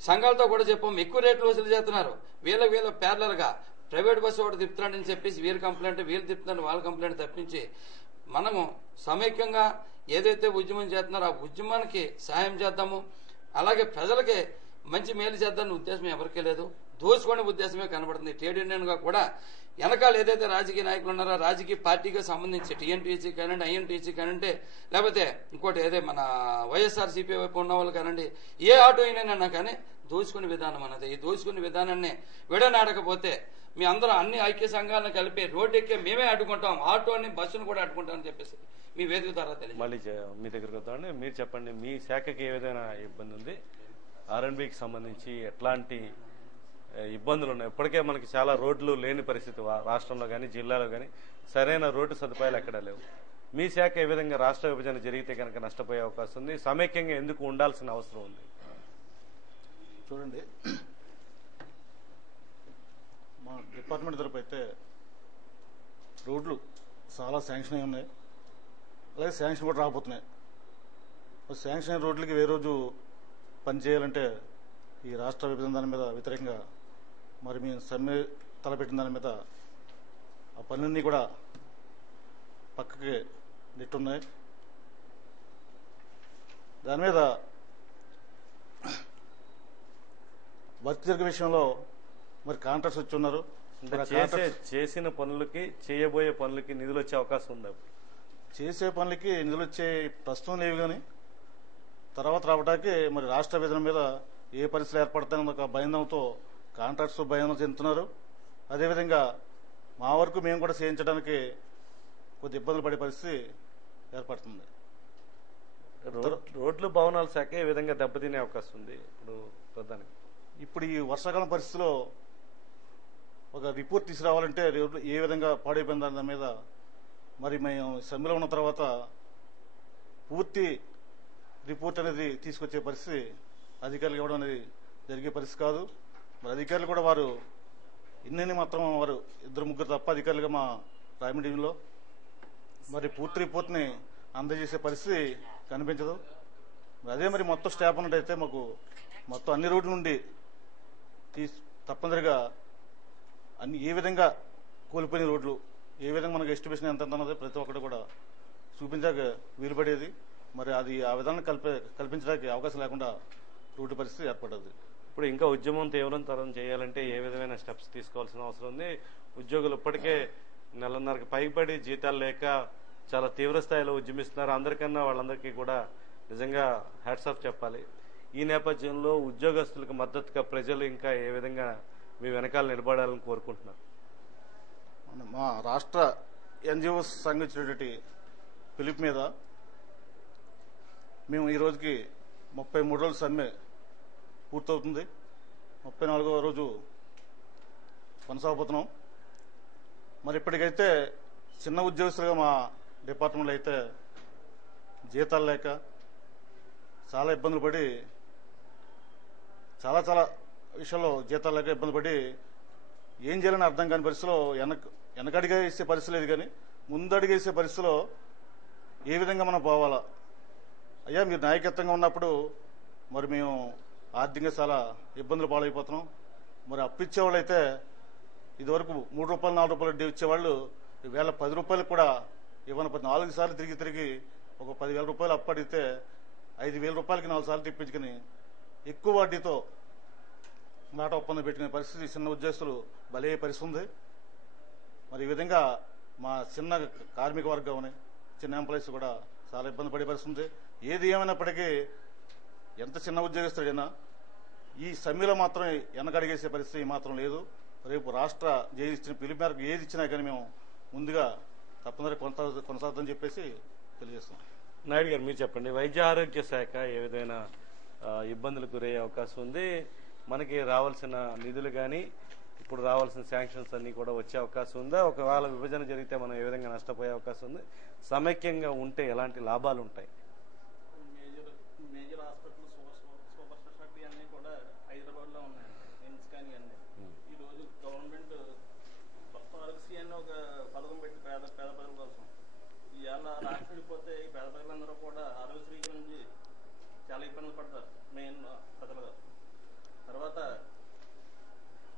సంఘాలతో కూడా చెప్పాం, ఎక్కువ రేట్లు వసూలు చేస్తున్నారు, వీళ్ళ ప్యారలర్ గా ప్రైవేట్ బస్సు ఒకటి తిప్పుతున్నాడని చెప్పేసి వీళ్ళు కంప్లైంట్, వీళ్ళు తిప్పుతున్నాడు వాళ్ళ కంప్లైంట్ తప్పించి మనము సమైక్యంగా ఏదైతే ఉద్యమం చేస్తున్నారో ఆ ఉద్యమానికి సహాయం చేద్దాము, అలాగే ప్రజలకి మంచి మేలు చేద్దామని ఉద్దేశం ఎవరికీ లేదు, దోచుకునే ఉద్దేశమే కనబడుతుంది. ట్రేడ్ యూనియన్ గా కూడా వెనకాల ఏదైతే రాజకీయ నాయకులు ఉన్నారో రాజకీయ పార్టీకి సంబంధించి టీఎన్టీసీ కానివ్వండి, ఐఎన్టీసీ కానివ్వండి, లేకపోతే ఇంకోటి ఏదే మన వైఎస్ఆర్సీపీ వైపు ఉన్న వాళ్ళు కానివ్వండి, ఏ ఆటో యూనియన్ అన్నా కానీ దోచుకునే విధానం అన్నది. ఈ దోచుకునే విధానాన్ని విడనాడకపోతే మీ అందరూ అన్ని ఐక్య సంఘాలను కలిపి రోడ్డు ఎక్కే మేమే అడ్డుకుంటాం, ఆటోని బస్సును కూడా అడ్డుకుంటామని చెప్పేసి మీ వేదిక ద్వారా తెలియదు. మళ్ళీ మీ దగ్గరకు వద్దామండి, మీరు చెప్పండి, మీ శాఖకి ఏ విధమైన ఇబ్బంది ఉంది? ఆర్ఎన్బికి సంబంధించి ఎట్లాంటి ఇబ్బందులు ఉన్నాయి? ఇప్పటికే మనకి చాలా రోడ్లు లేని పరిస్థితి రాష్ట్రంలో కానీ జిల్లాలో కానీ సరైన రోడ్డు సదుపాయాలు ఎక్కడా లేవు. మీ శాఖ ఏ విధంగా రాష్ట్ర విభజన జరిగితే కనుక నష్టపోయే అవకాశం ఉంది? సమైక్యంగా ఎందుకు ఉండాల్సిన అవసరం ఉంది? చూడండి, మా డిపార్ట్మెంట్ తరపు అయితే రోడ్లు చాలా శాంక్షన్ అయి ఉన్నాయి, అలాగే శాంక్షన్ కూడా రాకపోతున్నాయి. శాంక్షన్ అయిన రోడ్లకి ఏ రోజు పనిచేయాలంటే ఈ రాష్ట్ర విభజన దాని మీద వ్యతిరేకంగా మరి మేము సమ్మె తలపెట్టిన దాని మీద ఆ పనులన్నీ కూడా పక్కకి నెట్టున్నాయి. దాని మీద వర్క్ జరిగే విషయంలో మరి కాంట్రాక్ట్స్ వచ్చి ఉన్నారు. చేసిన పనులకి చేయబోయే పనులకి నిధులు వచ్చే అవకాశం ఉంది? చేసే పనులకి నిధులు వచ్చే ప్రస్తుతం లేవు, కానీ తర్వాత రావడానికి మరి రాష్ట్ర విభజన మీద ఏ పరిస్థితులు ఏర్పడతాయన్న ఒక భయంతో కాంట్రాక్ట్స్ భయం చెందుతున్నారు. అదేవిధంగా మా వరకు మేము కూడా చేయించడానికి కొద్ది ఇబ్బందులు పడే పరిస్థితి ఏర్పడుతుంది. రోడ్లు భవనాల శాఖ ఏ విధంగా దెబ్బతినే అవకాశం ఉంది ఇప్పుడు ప్రధానికి? ఇప్పుడు ఈ వర్షాకాలం పరిస్థితిలో ఒక రిపోర్ట్ తీసుకురావాలంటే రోడ్లు ఏ విధంగా పాడైపోయిన దాని మీద మరి మేము సమ్మెలో ఉన్న తర్వాత పూర్తి రిపోర్ట్ అనేది తీసుకొచ్చే పరిస్థితి అధికారులు ఇవ్వడం అనేది జరిగే పరిస్థితి కాదు. మరి అధికారులు కూడా వారు ఇన్ని మాత్రం వారు 2-3 తప్ప అధికారులుగా మా రాయమండ్రి డివిజన్లో మరి పూర్తి రిపోర్ట్ని అందజేసే పరిస్థితి కనిపించదు. అదే మరి మొత్తం స్టాఫ్ ఉన్నట్టయితే మాకు మొత్తం అన్ని రోడ్ల నుండి తప్పనిసరిగా అన్ని ఏ విధంగా కోల్పోయిన రోడ్లు ఏ విధంగా మనకు ఎస్టిమేషన్ ఎంత అన్నది ప్రతి ఒక్కటి కూడా చూపించాక వీలుపడేది. మరి అది ఆ విధానం కల్పించడానికి అవకాశం లేకుండా రోడ్డు పరిస్థితి ఏర్పడ్డది. ఇప్పుడు ఇంకా ఉద్యమం తీవ్రతరం చేయాలంటే ఏ విధమైన స్టెప్స్ తీసుకోవాల్సిన అవసరం ఉంది? ఉద్యోగులు ఇప్పటికే 1.5 పైబడి జీతాలు లేక చాలా తీవ్ర స్థాయిలో ఉద్యమిస్తున్నారు. అందరికన్నా వాళ్ళందరికీ కూడా నిజంగా హ్యాట్స్ ఆఫ్ చెప్పాలి. ఈ నేపథ్యంలో ఉద్యోగస్తులకు మద్దతుగా ప్రజలు ఇంకా ఏ విధంగా మీ వెనకాల నిలబడాలని కోరుకుంటున్నారు? మా రాష్ట్ర ఎన్జిఓ సంఘం ఇచ్చినటువంటి పిలుపు మీద మేము ఈ రోజుకి 33 రోజుల సమ్మె పూర్తవుతుంది. 34వ రోజు కొనసాగబోతున్నాం. మరి ఇప్పటికైతే చిన్న ఉద్యోగస్తులుగా మా డిపార్ట్మెంట్లో అయితే జీతాలు లేక చాలా ఇబ్బందులు పడి చాలా విషయాల్లో జీతాలు లేక ఇబ్బంది పడి ఏం చేయాలని అర్థం కాని పరిస్థితిలో వెనకడిగా వేసే పరిస్థితి లేదు, కానీ ముందడిగా వేసే పరిస్థితిలో ఏ విధంగా మనం పోవాలా? అయ్యా మీరు నాయకత్వంగా ఉన్నప్పుడు మరి మేము ఆర్థికంగా చాలా ఇబ్బందులు పాలైపోతున్నాం. మరి అప్పు ఇచ్చేవాళ్ళు అయితే ఇదివరకు 3 రూపాయలు 4 రూపాయలు వడ్డీ ఇచ్చేవాళ్ళు ఈవేళ 10 రూపాయలు కూడా ఇవ్వని 4 సార్లు తిరిగి ఒక 10,000 రూపాయలు అప్పు అడిగితే 5,000 రూపాయలకి 4 సార్లు తిప్పించుకుని ఎక్కువ వడ్డీతో మాట ఒప్పందం పెట్టుకునే పరిస్థితి చిన్న ఉద్యోగస్తులు భలే పరిస్థితి ఉంది. మరి ఈ విధంగా మా చిన్న కార్మిక వర్గం చిన్న ఎంప్లాయీస్ కూడా చాలా ఇబ్బంది పడే పరిస్థితి ఉంది. ఏది ఏమైనప్పటికీ ఎంత చిన్న ఉద్యోగస్తుడైనా ఈ సమ్మెలో మాత్రం వెనకడిగేసే పరిస్థితి మాత్రం లేదు. రేపు రాష్ట్ర జేఏసీ ఇచ్చిన పిలుపు మేరకు ఏది ఇచ్చినా కానీ మేము ముందుగా తప్పనిసరి కొనసాగుతుందని చెప్పేసి తెలియజేస్తున్నాం. నాయుడు గారు మీరు చెప్పండి, వైద్య ఆరోగ్య శాఖ ఏ విధమైన ఇబ్బందులకు గురయ్యే అవకాశం ఉంది? మనకి రావాల్సిన నిధులు కానీ ఇప్పుడు రావాల్సిన శాంక్షన్స్ అన్ని కూడా వచ్చే అవకాశం ఉందా? ఒకవేళ విభజన జరిగితే మనం ఏ విధంగా నష్టపోయే అవకాశం ఉంది? సమైక్యంగా ఉంటే ఎలాంటి లాభాలు ఉంటాయి? మేజర్ హాస్పిటల్ సూపర్ స్పెషాలిటీ అన్ని కూడా హైదరాబాద్ లో ఉన్నాయండి. నిమ్స్ కానీ అన్ని ఈ రోజు గవర్నమెంట్ కొత్త ఆరోగ్యశ్రీ అని ఒక పథకం పెట్టి పేద ప్రజల కోసం ఇవాళ రాష్ట్రం వెళ్ళిపోతే ఈ పేద ప్రజలందరూ కూడా ఆరోగ్యశ్రీ గురించి చాలా ఇబ్బందులు పడతారు. మెయిన్ ప్రజలు తర్వాత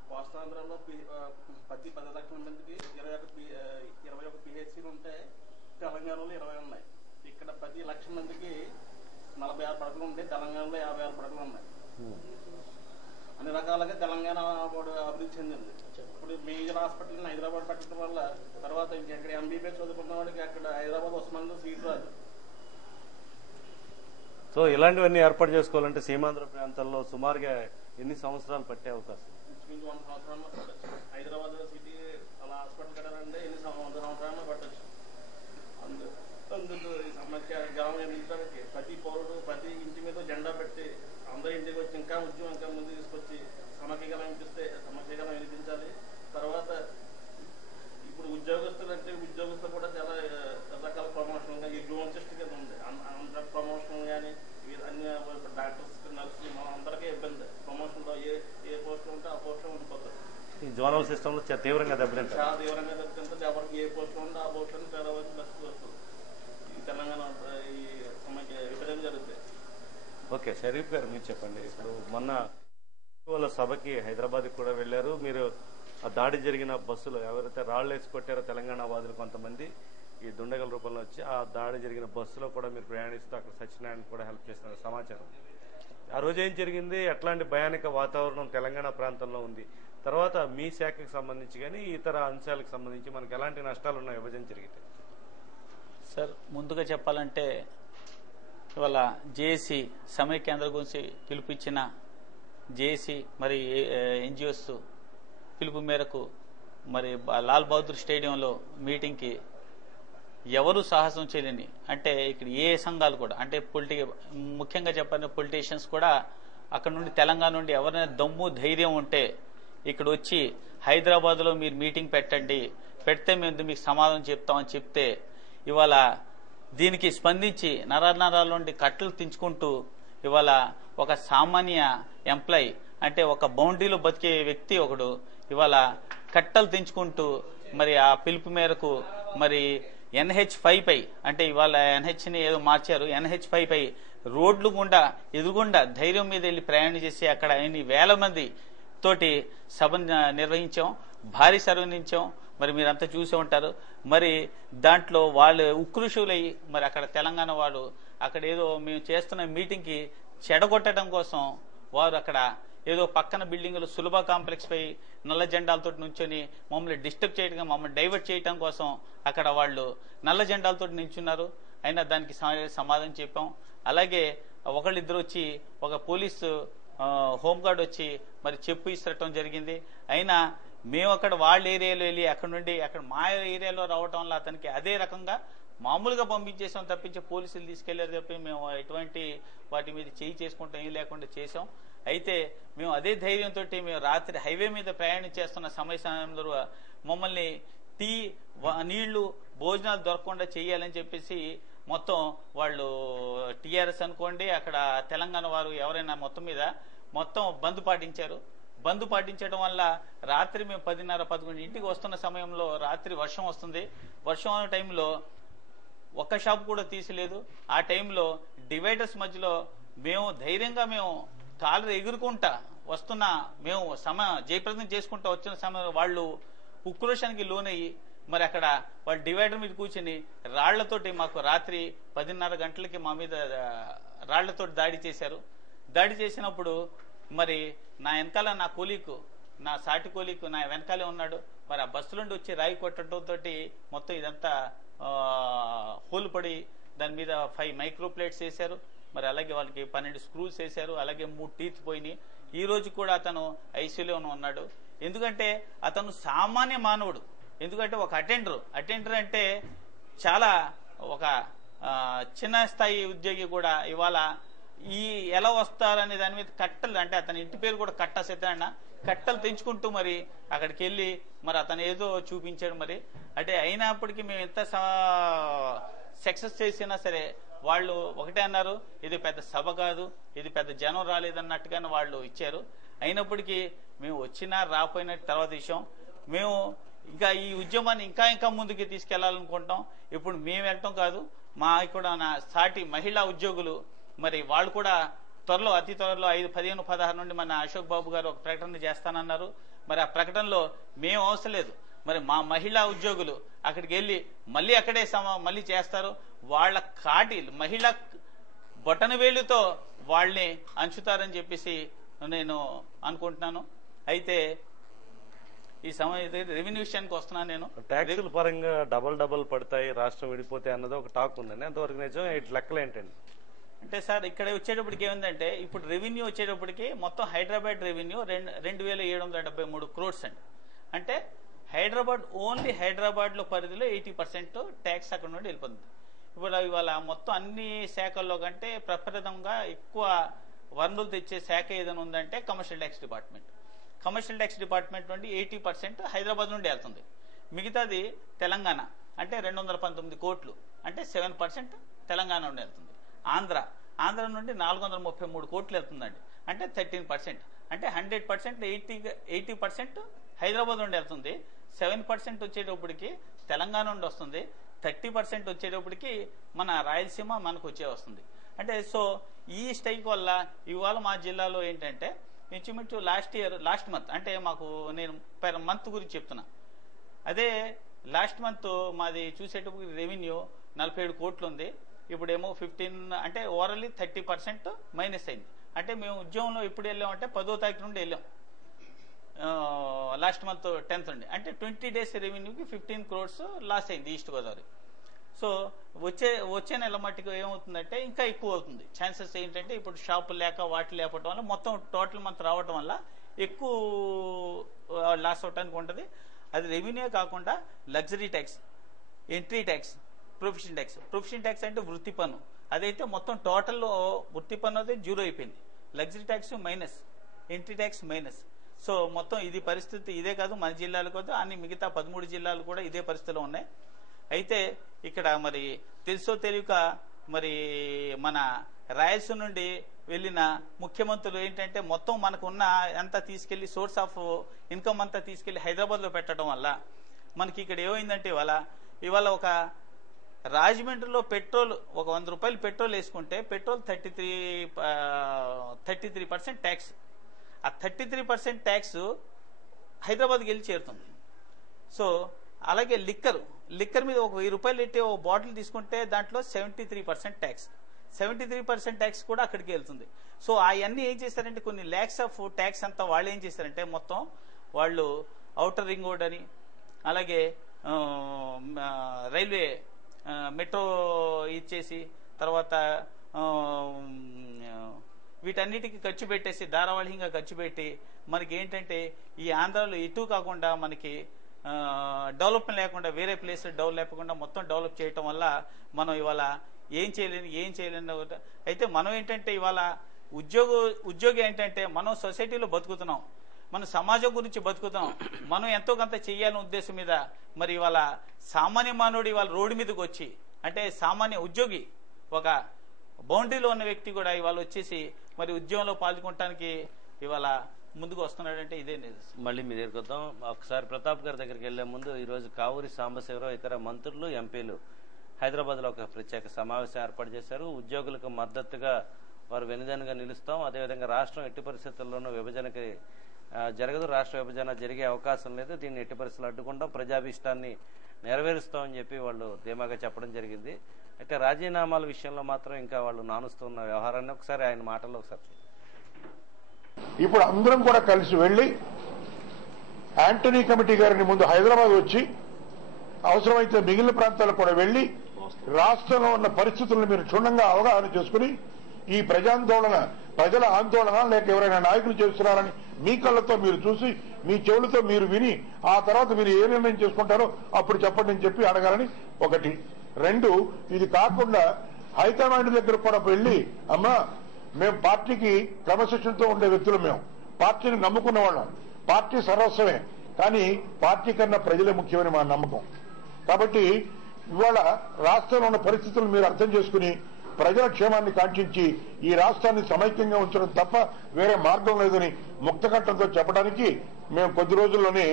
కోస్తాంధ్రలో 10 లక్షల మందికి 21 పిహెచ్సీలు ఉంటాయి. తెలంగాణలో 20 ఉన్నాయి. ఇక్కడ 10 లక్షల మందికి 46 పడకలు ఉంటాయి. తెలంగాణలో 56 పడకలు ఉన్నాయి. అన్ని రకాలుగా తెలంగాణ అభివృద్ధి చెందింది. ఇప్పుడు మేజర్ హాస్పిటల్ హైదరాబాద్ పెట్టడం వల్ల తర్వాత ఇంకెక్కడ ఎంబీబీఎస్ చదువుకున్న వాడికి అక్కడ హైదరాబాద్ ఉస్మానియాలో సీట్ రాదు. సో ఇలాంటివన్నీ ఏర్పాటు చేసుకోవాలంటే సీమాంధ్ర ప్రాంతాల్లో సుమారుగా ఎన్ని సంవత్సరాలు పట్టే అవకాశం? 100 సంవత్సరాల్లో పట్టచ్చు. హైదరాబాద్ సిటీ అలా హాస్పిటల్ కట్టాలంటే 100 సంవత్సరాల్లో పట్టచ్చు. అందుకు ఈ సమస్య గ్రామం ఎదిరించడానికి ప్రతి పౌరుడు ప్రతి ఇంటి మీద జెండా పెట్టి అందరూ ఇంటికి వచ్చి ఇంకా ఉద్యమం ఇంకా ముందు తీసుకొచ్చి సమస్యగలం వినిపించాలి. తర్వాత ఇప్పుడు ఉద్యోగస్తులు అంటే ఉద్యోగస్తులు కూడా చాలా రకాల ప్రమోషన్ ఈ డ్రోన్ సిస్టమ్ కింద ఉంది. అందరూ ప్రమోషన్ కానీ అన్ని డాక్టర్స్ నర్సులు అందరికీ ఇబ్బంది. ప్రమోషన్ లో ఏ పోస్ట్ ఉంటే ఆ పోస్ట్ ఉండిపోతుంది. ఈ జోనల్ సిస్టమ్ లో తీవ్రంగా దెబ్బతింటారు. చాలా తీవ్రంగా దెబ్బతింటుంది. ఎవరికి ఏ పోస్ట్ ఉంటే ఆ పోస్ట్ చాలా వరకు నష్టం వస్తుంది. ఈ తెలంగాణ ఈ సమస్య విభజన జరుగుతుంది. ఓకే, షరీఫ్ గారు మీరు చెప్పండి. ఇప్పుడు మొన్న వాళ్ళ సభకి హైదరాబాద్ కూడా వెళ్లారు. మీరు ఆ దాడి జరిగిన బస్సులో ఎవరైతే రాళ్లు వేసి కొట్టారో తెలంగాణ వాదులు కొంతమంది ఈ దుండగల రూపంలో వచ్చి ఆ దాడి జరిగిన బస్సులో కూడా మీరు ప్రయాణిస్తూ అక్కడ సత్యనారాయణ కూడా హెల్ప్ చేసిన సమాచారం. ఆ రోజు ఏం జరిగింది? ఎట్లాంటి భయానక వాతావరణం తెలంగాణ ప్రాంతంలో ఉంది? తర్వాత మీ శాఖకు సంబంధించి కానీ ఇతర అంశాలకు సంబంధించి మనకు ఎలాంటి నష్టాలు ఉన్నాయి విభజన జరిగితే? సార్, ముందుగా చెప్పాలంటే ఇవాళ జేఏసీ సమైక్య కేంద్రం గురించి పిలుపుచ్చిన జేఏసీ మరి ఎన్జిఓస్ పిలుపు మేరకు మరి లాల్ బహదూర్ స్టేడియంలో మీటింగ్కి ఎవరు సాహసం చేయలేని, అంటే ఇక్కడ ఏ సంఘాలు కూడా, అంటే ముఖ్యంగా చెప్పాలంటే పొలిటీషియన్స్ కూడా అక్కడ నుండి తెలంగాణ నుండి ఎవరైనా దమ్ము ధైర్యం ఉంటే ఇక్కడ వచ్చి హైదరాబాద్లో మీరు మీటింగ్ పెట్టండి, పెడితే మేము మీకు సమాధానం చెప్తామని చెప్తే ఇవాళ దీనికి స్పందించి నరాల నుండి కట్టలు తెంచుకుంటూ ఇవాళ ఒక సామాన్య ఎంప్లాయీ అంటే ఒక బౌండరీలో బతికే వ్యక్తి ఒకడు ఇవాళ కట్టలు తెంచుకుంటూ మరి ఆ పిలుపు మేరకు మరి NH5 పై, అంటే ఇవాళ NHని ఏదో మార్చారు, NH5 పై రోడ్లు గుండా ఎదురుగుండా ధైర్యం మీద వెళ్లి ప్రయాణం చేసి అక్కడ ఎన్ని వేల మంది తోటి సభ నిర్వహించాం, భారీ నిర్వహించాం. మరి మీరంతా చూసే ఉంటారు. మరి దాంట్లో వాళ్ళు ఉక్రోషులయ్యి మరి అక్కడ తెలంగాణ వాళ్ళు అక్కడ ఏదో మేము చేస్తున్న మీటింగ్కి చెడగొట్టడం కోసం వారు అక్కడ ఏదో పక్కన బిల్డింగులు సులభ కాంప్లెక్స్ పై నల్ల జెండాలతో నుంచొని మమ్మల్ని డిస్టర్బ్ చేయడం, మమ్మల్ని డైవర్ట్ చేయడం కోసం అక్కడ వాళ్ళు నల్ల జెండాలతో నిల్చున్నారు. అయినా దానికి సమాధానం చెప్పాం. అలాగే ఒకళ్ళిద్దరు వచ్చి ఒక పోలీసు హోంగార్డ్ వచ్చి మరి చెప్పు ఇస్తటం జరిగింది. అయినా మేము అక్కడ వాళ్ళ ఏరియాలో వెళ్ళి అక్కడ నుండి అక్కడ మా ఏరియాలో రావటం వల్ల అతనికి అదే రకంగా మామూలుగా పంపించేసాం తప్పించి పోలీసులు తీసుకెళ్లారు తప్పి మేము ఎటువంటి వాటి మీద చేయి చేసుకుంటాం ఏం లేకుండా చేసాం. అయితే మేము అదే ధైర్యంతో మేము రాత్రి హైవే మీద ప్రయాణం చేస్తున్న సమయంలో మమ్మల్ని టీ నీళ్లు భోజనాలు దొరకకుండా చేయాలని చెప్పేసి మొత్తం వాళ్ళు టీఆర్ఎస్ అనుకోండి అక్కడ తెలంగాణ వారు ఎవరైనా మొత్తం మీద మొత్తం బంద్ పాటించారు. బంద్ పాటించడం వల్ల రాత్రి మేము 10:30-11 ఇంటికి వస్తున్న సమయంలో రాత్రి వర్షం వస్తుంది. వర్షం టైంలో ఒక్క షాప్ కూడా తీసలేదు. ఆ టైంలో డివైడర్స్ మధ్యలో మేము ధైర్యంగా మేము కాలు ఎగురుకుంటా వస్తున్న మేము జయప్రదం చేసుకుంటా వచ్చిన సమయంలో వాళ్ళు ఉక్రోషానికి లోనయ్యి మరి అక్కడ వాళ్ళు డివైడర్ మీద కూర్చుని రాళ్లతోటి మాకు రాత్రి 10:30 గంటలకి మా మీద రాళ్లతోటి దాడి చేశారు. దాడి చేసినప్పుడు మరి నా వెనకాల నా కూలీకు, నా సాటి కూలీకు నా వెనకాలే ఉన్నాడు. మరి ఆ బస్సు నుండి వచ్చి రాయి కొట్టడంతో మొత్తం ఇదంతా హోల్ పడి దాని మీద 5 మైక్రో ప్లేట్స్ వేశారు. మరి అలాగే వాళ్ళకి 12 స్క్రూస్ వేశారు. అలాగే 3 టీత్ పోయినాయి. ఈ రోజు కూడా అతను ఐసీయూలోనే ఉన్నాడు. ఎందుకంటే అతను సామాన్య మానవుడు. ఎందుకంటే ఒక అటెండర్ అంటే చాలా ఒక చిన్న స్థాయి ఉద్యోగి కూడా ఇవాళ ఈ ఎలా వస్తారనే దాని మీద కట్టలు, అంటే అతని ఇంటి పేరు కూడా కట్ట సత్యనారాయణ, కట్టలు తెంచుకుంటూ మరి అక్కడికి వెళ్ళి మరి అతను ఏదో చూపించాడు. మరి అంటే అయినప్పటికీ మేము ఎంత సక్సెస్ చేసినా సరే వాళ్ళు ఒకటే అన్నారు, ఇది పెద్ద సభ కాదు, ఇది పెద్ద జనం రాలేదన్నట్టుగానే వాళ్ళు ఇచ్చారు. అయినప్పటికీ మేము వచ్చినా రాపోయిన తర్వాత విషయం, మేము ఇంకా ఈ ఉద్యమాన్ని ఇంకా ముందుకు తీసుకెళ్లాలనుకుంటాం. ఇప్పుడు మేము వెళ్ళటం కాదు, మా కూడా నా సాటి మహిళా ఉద్యోగులు మరి వాళ్ళు కూడా త్వరలో, అతి త్వరలో 5, 15, 16 నుండి మన అశోక్ బాబు గారు ఒక ప్రకటన చేస్తానన్నారు. మరి ఆ ప్రకటనలో మేము అవసరం లేదు, మరి మా మహిళా ఉద్యోగులు అక్కడికి వెళ్ళి మళ్ళీ అక్కడే మళ్ళీ చేస్తారు. వాళ్ళ కాటి మహిళా బొటన వేలుతో వాళ్ళని అంచుతారని చెప్పేసి నేను అనుకుంటున్నాను. అయితే ఈ సమయం రెవెన్యూ విషయానికి వస్తున్నాను. నేను ట్యాక్సుల పరంగా డబల్ పడతాయి రాష్ట్రం విడిపోతే అన్నది ఒక టాక్ ఉందండి, అంతవరకు నిజం? లెక్కలు ఏంటండి? అంటే సార్ ఇక్కడ వచ్చేటప్పటికి ఏముందంటే ఇప్పుడు రెవెన్యూ వచ్చేటప్పటికి మొత్తం హైదరాబాద్ రెవెన్యూ 2773 crores అండి. అంటే ఓన్లీ హైదరాబాద్ లో పరిధిలో 80% ట్యాక్స్ అక్కడ నుండి వెళ్ళిపోతుంది. ఇప్పుడు ఇవాళ మొత్తం అన్ని శాఖల్లో కంటే ప్రప్రథమంగా ఎక్కువ వనరులు తెచ్చే శాఖ ఏదైనా ఉందంటే కమర్షియల్ ట్యాక్స్ డిపార్ట్మెంట్ నుండి 80% హైదరాబాద్ నుండి వెళ్తుంది. మిగతాది తెలంగాణ అంటే 219 కోట్లు, అంటే 7% తెలంగాణ నుండి వెళ్తుంది. ఆంధ్ర నుండి 433 కోట్లు వెళ్తుందండి, అంటే 13%. అంటే 100% 80% హైదరాబాద్ నుండి వెళ్తుంది. 7% వచ్చేటప్పటికి తెలంగాణ నుండి వస్తుంది. 30% వచ్చేటప్పటికి మన రాయలసీమ మనకు వస్తుంది. అంటే సో ఈ స్ట్రైక్ వల్ల ఇవాళ మా జిల్లాలో ఏంటంటే ఇంచుమించు లాస్ట్ మంత్ అంటే మాకు నేను పర్ మంత్ గురించి చెప్తున్నా. అదే లాస్ట్ మంత్ మాది చూసేటప్పుడు రెవెన్యూ 47 కోట్లు ఉంది. ఇప్పుడేమో 15 అంటే ఓవరాల్లీ 30% మైనస్ అయింది. అంటే మేము ఉద్యోగంలో ఎప్పుడు వెళ్ళామంటే 10వ తారీఖు నుండి వెళ్ళాం, లాస్ట్ మంత్ 10th నుండి. అంటే 20 days రెవెన్యూకి 15 crores లాస్ అయింది ఈస్ట్ గోదావరి. సో వచ్చే నెల మట్టికి ఏమవుతుందంటే ఇంకా ఎక్కువ అవుతుంది. ఛాన్సెస్ ఏంటంటే ఇప్పుడు షాపులు లేక వాటి లేకపోవడం వల్ల మొత్తం టోటల్ మంత్ రావడం వల్ల ఎక్కువ లాస్ అవడానికి ఉంటుంది. అది రెవెన్యూ కాకుండా luxury tax, entry tax, profession tax అంటే వృత్తి పన్ను, అదైతే మొత్తం టోటల్లో వృత్తి పన్ను అయితే 0 అయిపోయింది. Luxury tax minus, entry tax minus. So మొత్తం ఇది పరిస్థితి. ఇదే కాదు మన జిల్లాలు కాదు, అన్ని మిగతా 13 జిల్లాలు కూడా ఇదే పరిస్థితిలో ఉన్నాయి. అయితే ఇక్కడ మరి తెలుసో తెలియక మరి మన రాయలసీమ నుండి వెళ్ళిన ముఖ్యమంత్రులు ఏంటంటే మొత్తం మనకు ఉన్న అంతా తీసుకెళ్లి సోర్స్ ఆఫ్ ఇన్కమ్ అంతా తీసుకెళ్లి హైదరాబాద్ లో పెట్టడం వల్ల మనకి ఇక్కడ ఏమైందంటే ఇవాళ ఒక రాజమండ్రిలో పెట్రోల్ ఒక 100 రూపాయలు పెట్రోల్ వేసుకుంటే పెట్రోల్ 33% ట్యాక్స్. ఆ 33% ట్యాక్స్ హైదరాబాద్కి వెళ్ళి చేరుతుంది. సో అలాగే లిక్కర్ మీద ఒక 1000 రూపాయలు పెట్టి ఒక బాటిల్ తీసుకుంటే దాంట్లో 73% ట్యాక్స్, 73% ట్యాక్స్ కూడా అక్కడికి వెళ్తుంది. సో అవన్నీ ఏం చేశారంటే కొన్ని ల్యాక్స్ ఆఫ్ ట్యాక్స్ అంతా వాళ్ళు ఏం చేశారంటే మొత్తం వాళ్ళు ఔటర్ రింగ్ రోడ్ అని, అలాగే రైల్వే మెట్రో ఇచ్చేసి తర్వాత వీటన్నిటికీ ఖర్చు పెట్టేసి ధారావాహికంగా ఖర్చు పెట్టి మనకి ఏంటంటే ఈ ఆంధ్రాలో ఎటు కాకుండా మనకి డెవలప్మెంట్ లేకుండా వేరే ప్లేస్ డెవలప్ లేకుండా మొత్తం డెవలప్ చేయటం వల్ల మనం ఇవాళ ఏం చేయలేని. అయితే మనం ఏంటంటే ఇవాళ ఉద్యోగి ఏంటంటే మనం సొసైటీలో బతుకుతున్నాం, మన సమాజం గురించి బతుకుతున్నాం, మనం ఎంతో కొంత చెయ్యాలనే ఉద్దేశం మీద మరి ఇవాళ సామాన్య మానవుడు ఇవాళ రోడ్డు మీదకి వచ్చి అంటే సామాన్య ఉద్యోగి ఒక బౌండరీలో ఉన్న వ్యక్తి కూడా ఇవాళ వచ్చేసి మరి ఉద్యమంలో పాల్గొనడానికి ఇవాళ ముందుకు వస్తున్నాడంటే ఇదే నిజం. మళ్ళీ మీ దగ్గరికి వద్దాం. ఒకసారి ప్రతాప్ గారి దగ్గరికి వెళ్లే ముందు ఈ రోజు కావూరి సాంబశివరావు ఇతర మంత్రులు ఎంపీలు హైదరాబాద్ లో ఒక ప్రత్యేక సమావేశం ఏర్పాటు చేశారు. ఉద్యోగులకు మద్దతుగా వారు వెనుదనుగా నిలుస్తాం, అదేవిధంగా రాష్ట్రం ఎట్టి పరిస్థితుల్లోనూ విభజనకి జరగదు, రాష్ట్ర విభజన జరిగే అవకాశం లేదు, దీన్ని ఎట్టి పరిస్థితులు అడ్డుకుంటాం, ప్రజాభీష్టాన్ని నెరవేరుస్తామని చెప్పి వాళ్ళు ధీమాగా చెప్పడం జరిగింది. అయితే రాజీనామాల విషయంలో మాత్రం ఇంకా వాళ్ళు నానుస్తున్న వ్యవహారాన్ని ఒకసారి ఆయన మాటల్లో ఒకసారి ఇప్పుడు అందరం కూడా కలిసి వెళ్లి యాంటనీ కమిటీ గారిని ముందు హైదరాబాద్ వచ్చి అవసరమైతే మిగిలిన ప్రాంతాలకు కూడా వెళ్లి రాష్ట్రంలో ఉన్న పరిస్థితులను మీరు క్షుణ్ణంగా అవగాహన చేసుకుని ఈ ప్రజల ఆందోళన లేక ఎవరైనా నాయకులు చేస్తున్నారని మీ కళ్ళతో మీరు చూసి మీ చెవులతో మీరు విని ఆ తర్వాత మీరు ఏ నిర్ణయం చేసుకుంటారో అప్పుడు చెప్పండి అని చెప్పి అడగాలని ఒకటి. రెండు, ఇది కాకుండా హైకమాండ్ దగ్గర కూడా వెళ్లి అమ్మా మేము పార్టీకి క్రమశిక్షణతో ఉండే వ్యక్తులు, మేము పార్టీని నమ్ముకున్న వాళ్ళం, పార్టీ సర్వస్వమే, కానీ పార్టీ కన్నా ప్రజలే ముఖ్యమని మా నమ్మకం. కాబట్టి ఇవాళ రాష్ట్రంలో ఉన్న పరిస్థితులు మీరు అర్థం చేసుకుని ప్రజల క్షేమాన్ని కాంక్షించి ఈ రాష్ట్రాన్ని సమైక్యంగా ఉంచడం తప్ప వేరే మార్గం లేదని ముక్తకంఠంతో చెప్పడానికి మేము కొద్ది రోజుల్లోనే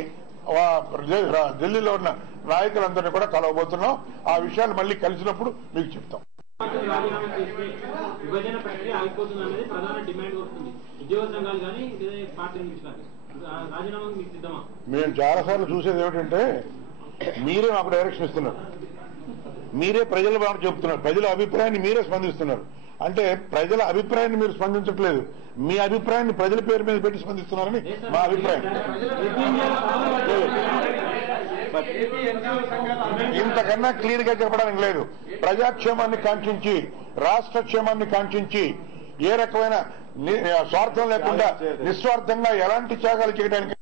ఢిల్లీలో ఉన్న నాయకులందరినీ కూడా కలవబోతున్నాం. ఆ విషయాలు మళ్ళీ కలిసినప్పుడు మీకు చెప్తాం. విభజన ప్రక్రియ ఆగిపోతుందనేది ప్రధాన డిమాండ్ వస్తుంది. ఉద్యోగ సంఘాలు కానీ పార్టీ నుంచి కానీ రాజీనామాకు మీకు సిద్ధమా? మేము చాలాసార్లు చూసేది ఏమిటంటే మీరే మాకు డైరెక్షన్ ఇస్తున్నారు, మీరే ప్రజల మాట చెప్తున్నారు, ప్రజల అభిప్రాయాన్ని మీరే స్పందిస్తున్నారు. అంటే ప్రజల అభిప్రాయాన్ని మీరు స్పందించట్లేదు, మీ అభిప్రాయాన్ని ప్రజల పేరు మీద పెట్టి స్పందిస్తున్నారని మా అభిప్రాయం. ఇంతకన్నా క్లియర్ గా చెప్పడానికి లేదు. ప్రజాక్షేమాన్ని కాంక్షించి, రాష్ట్ర క్షేమాన్ని కాంక్షించి, ఏ రకమైన స్వార్థం లేకుండా నిస్వార్థంగా ఎలాంటి త్యాగాలు చేయడానికి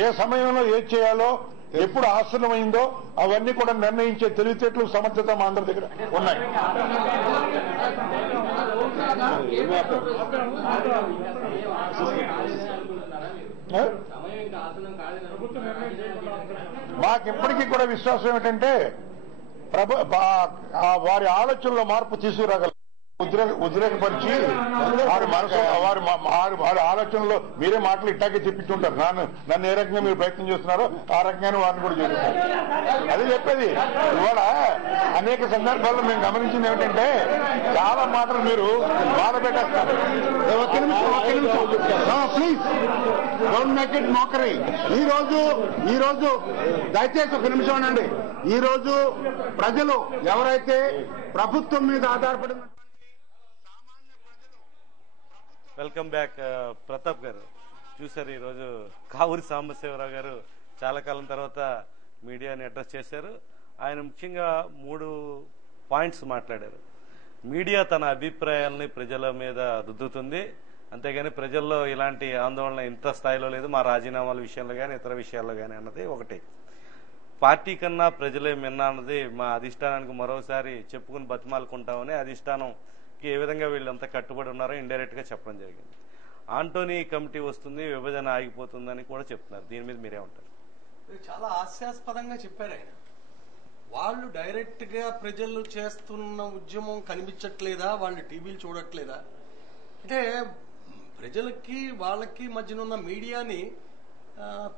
ఏ సమయంలో ఏది చేయాలో ఎప్పుడు ఆసన్నమైందో అవన్నీ కూడా నిర్ణయించే తెలివితేటలు, సమర్థత మా అందరి దగ్గర ఉన్నాయి. మాకిప్పటికీ కూడా విశ్వాసం ఏమిటంటే వారి ఆలోచనలో మార్పు తీసుకురాగలరు. ఉద్రేకపరిచి వారి ఆలోచనలో మీరే మాటలు ఇట్టాకే చెప్పించుంటారు. నన్ను ఏ రకంగా మీరు ప్రయత్నం చేస్తున్నారో ఆ రకంగానే వారిని కూడా చేస్తారు. అదే చెప్పేది. ఇవాళ అనేక సందర్భాల్లో మేము గమనించింది ఏమిటంటే చాలా మాటలు మీరు బాధ పెట్టేస్తారు. Please don't make it mockery. ఈ రోజు దయచేసి ఒక నిమిషం అనండి. ఈ రోజు ప్రజలు ఎవరైతే ప్రభుత్వం మీద ఆధారపడిన వెల్కమ్ బ్యాక్ ప్రతాప్ గారు. చూశారు ఈరోజు కావూరి సాంబశివరావు గారు చాలా కాలం తర్వాత మీడియాని అడ్రస్ చేశారు. ఆయన ముఖ్యంగా 3 పాయింట్స్ మాట్లాడారు. మీడియా తన అభిప్రాయాలని ప్రజల మీద రుద్దుతుంది, అంతేగాని ప్రజల్లో ఇలాంటి ఆందోళన ఇంత స్థాయిలో లేదు మా రాజీనామాల విషయంలో కానీ ఇతర విషయాల్లో కానీ అన్నది ఒకటి. పార్టీ కన్నా ప్రజలే మిన్న అన్నది మా అధిష్టానానికి మరోసారి చెప్పుకుని బతిమాలుకుంటామని అధిష్టానంకి ఏ విధంగా వీళ్ళంతా కట్టుబడి ఉన్నారో ఇండైరెక్ట్ గా చెప్పడం జరిగింది. ఆంటోనీ కమిటీ వస్తుంది, విభజన ఆగిపోతుందని కూడా చెప్తున్నారు. దీని మీద మీరేమంటారు? చాలా హాస్యాస్పదంగా చెప్పారు ఆయన. వాళ్ళు డైరెక్ట్ గా ప్రజలు చేస్తున్న ఉద్యమం కనిపించట్లేదా, వాళ్ళు టీవీలు చూడట్లేదా? అంటే ప్రజలకి వాళ్ళకి మధ్యనున్న మీడియాని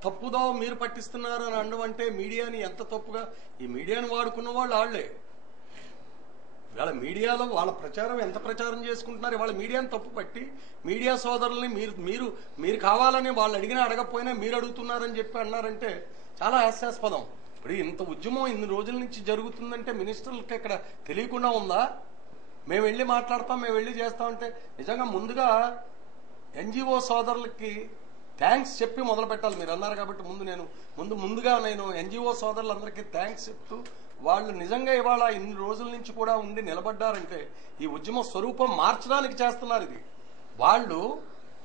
తప్పుదో మీరు పట్టిస్తున్నారు అని అనడం అంటే మీడియాని ఎంత తప్పుగా, ఈ మీడియాని వాడుకున్న వాళ్ళు వాళ్లే. వాళ్ళ మీడియాలో వాళ్ళ ప్రచారం ఎంత ప్రచారం చేసుకుంటున్నారు. వాళ్ళ మీడియాని తప్పు పట్టి మీడియా సోదరుల్ని మీరు కావాలని వాళ్ళు అడిగినా అడగకపోయినా మీరు అడుగుతున్నారని చెప్పి అన్నారంటే చాలా హాస్యాస్పదం. ఇప్పుడు ఇంత ఉద్యమం ఇన్ని రోజుల నుంచి జరుగుతుందంటే మినిస్టర్లకి ఇక్కడ తెలియకుండా ఉందా? మేము వెళ్ళి మాట్లాడతాం, మేము వెళ్ళి చేస్తామంటే నిజంగా ముందుగా ఎన్జిఓ సోదరులకి థ్యాంక్స్ చెప్పి మొదలు పెట్టాలి. మీరు అన్నారు కాబట్టి ముందుగా నేను ఎన్జిఓ సోదరులందరికీ థ్యాంక్స్ చెప్తూ, వాళ్ళు నిజంగా ఇవాళ ఇన్ని రోజుల నుంచి కూడా ఉండి నిలబడ్డారంటే ఈ ఉద్యమ స్వరూపం మార్చడానికి చేస్తున్నారు. ఇది వాళ్ళు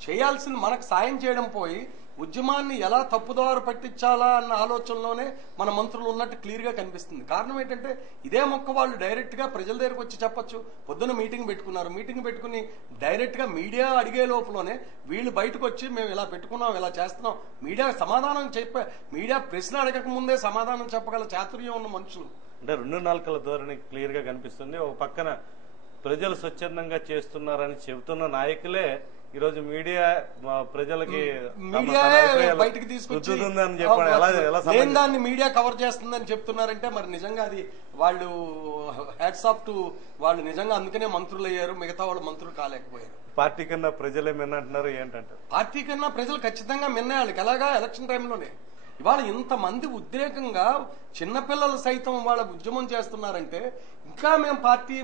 చేయాల్సింది మనకు సాయం చేయడం పోయి ఉద్యమాన్ని ఎలా తప్పుదారు పట్టించాలా అన్న ఆలోచనలోనే మన మంత్రులు ఉన్నట్టు క్లియర్ గా కనిపిస్తుంది. కారణం ఏంటంటే ఇదే మొక్క వాళ్ళు డైరెక్ట్ గా ప్రజల దగ్గరకు వచ్చి చెప్పొచ్చు. పొద్దున మీటింగ్ పెట్టుకున్నారు, మీటింగ్ పెట్టుకుని డైరెక్ట్ గా మీడియా అడిగే లోపలనే వీళ్ళు బయటకు వచ్చి మేము ఇలా పెట్టుకున్నాం, ఇలా చేస్తున్నాం, మీడియా సమాధానం మీడియా ప్రశ్న అడగక ముందే సమాధానం చెప్పగల చాతుర్యం ఉన్న మనుషులు. అంటే 2 నాలుకల ధోరణి క్లియర్ గా కనిపిస్తుంది. ఒక పక్కన ప్రజలు స్వచ్ఛందంగా చేస్తున్నారని చెబుతున్న నాయకులే ఈరోజు మీడియా ప్రజలకి బయటకు తీసుకొచ్చి దాన్ని మీడియా కవర్ చేస్తుందని చెప్తున్నారంటే మరి నిజంగా అది వాళ్ళు హ్యాట్స్ ఆఫ్ టు వాళ్ళు నిజంగా అందుకనే మంత్రులు అయ్యారు, మిగతా వాళ్ళు మంత్రులు కాలేకపోయారు. పార్టీ కన్నా ప్రజలే మిన్న అంటున్నారు ఏంటంటే పార్టీ కన్నా ప్రజలు ఖచ్చితంగా మిన్న. వాళ్ళకి ఎలాగా ఎలక్షన్ టైంలోనే ఇవాళ ఇంతమంది ఉద్రేకంగా చిన్నపిల్లలు సైతం వాళ్ళ ఉద్యమం చేస్తున్నారంటే ఇంకా మేము పార్టీ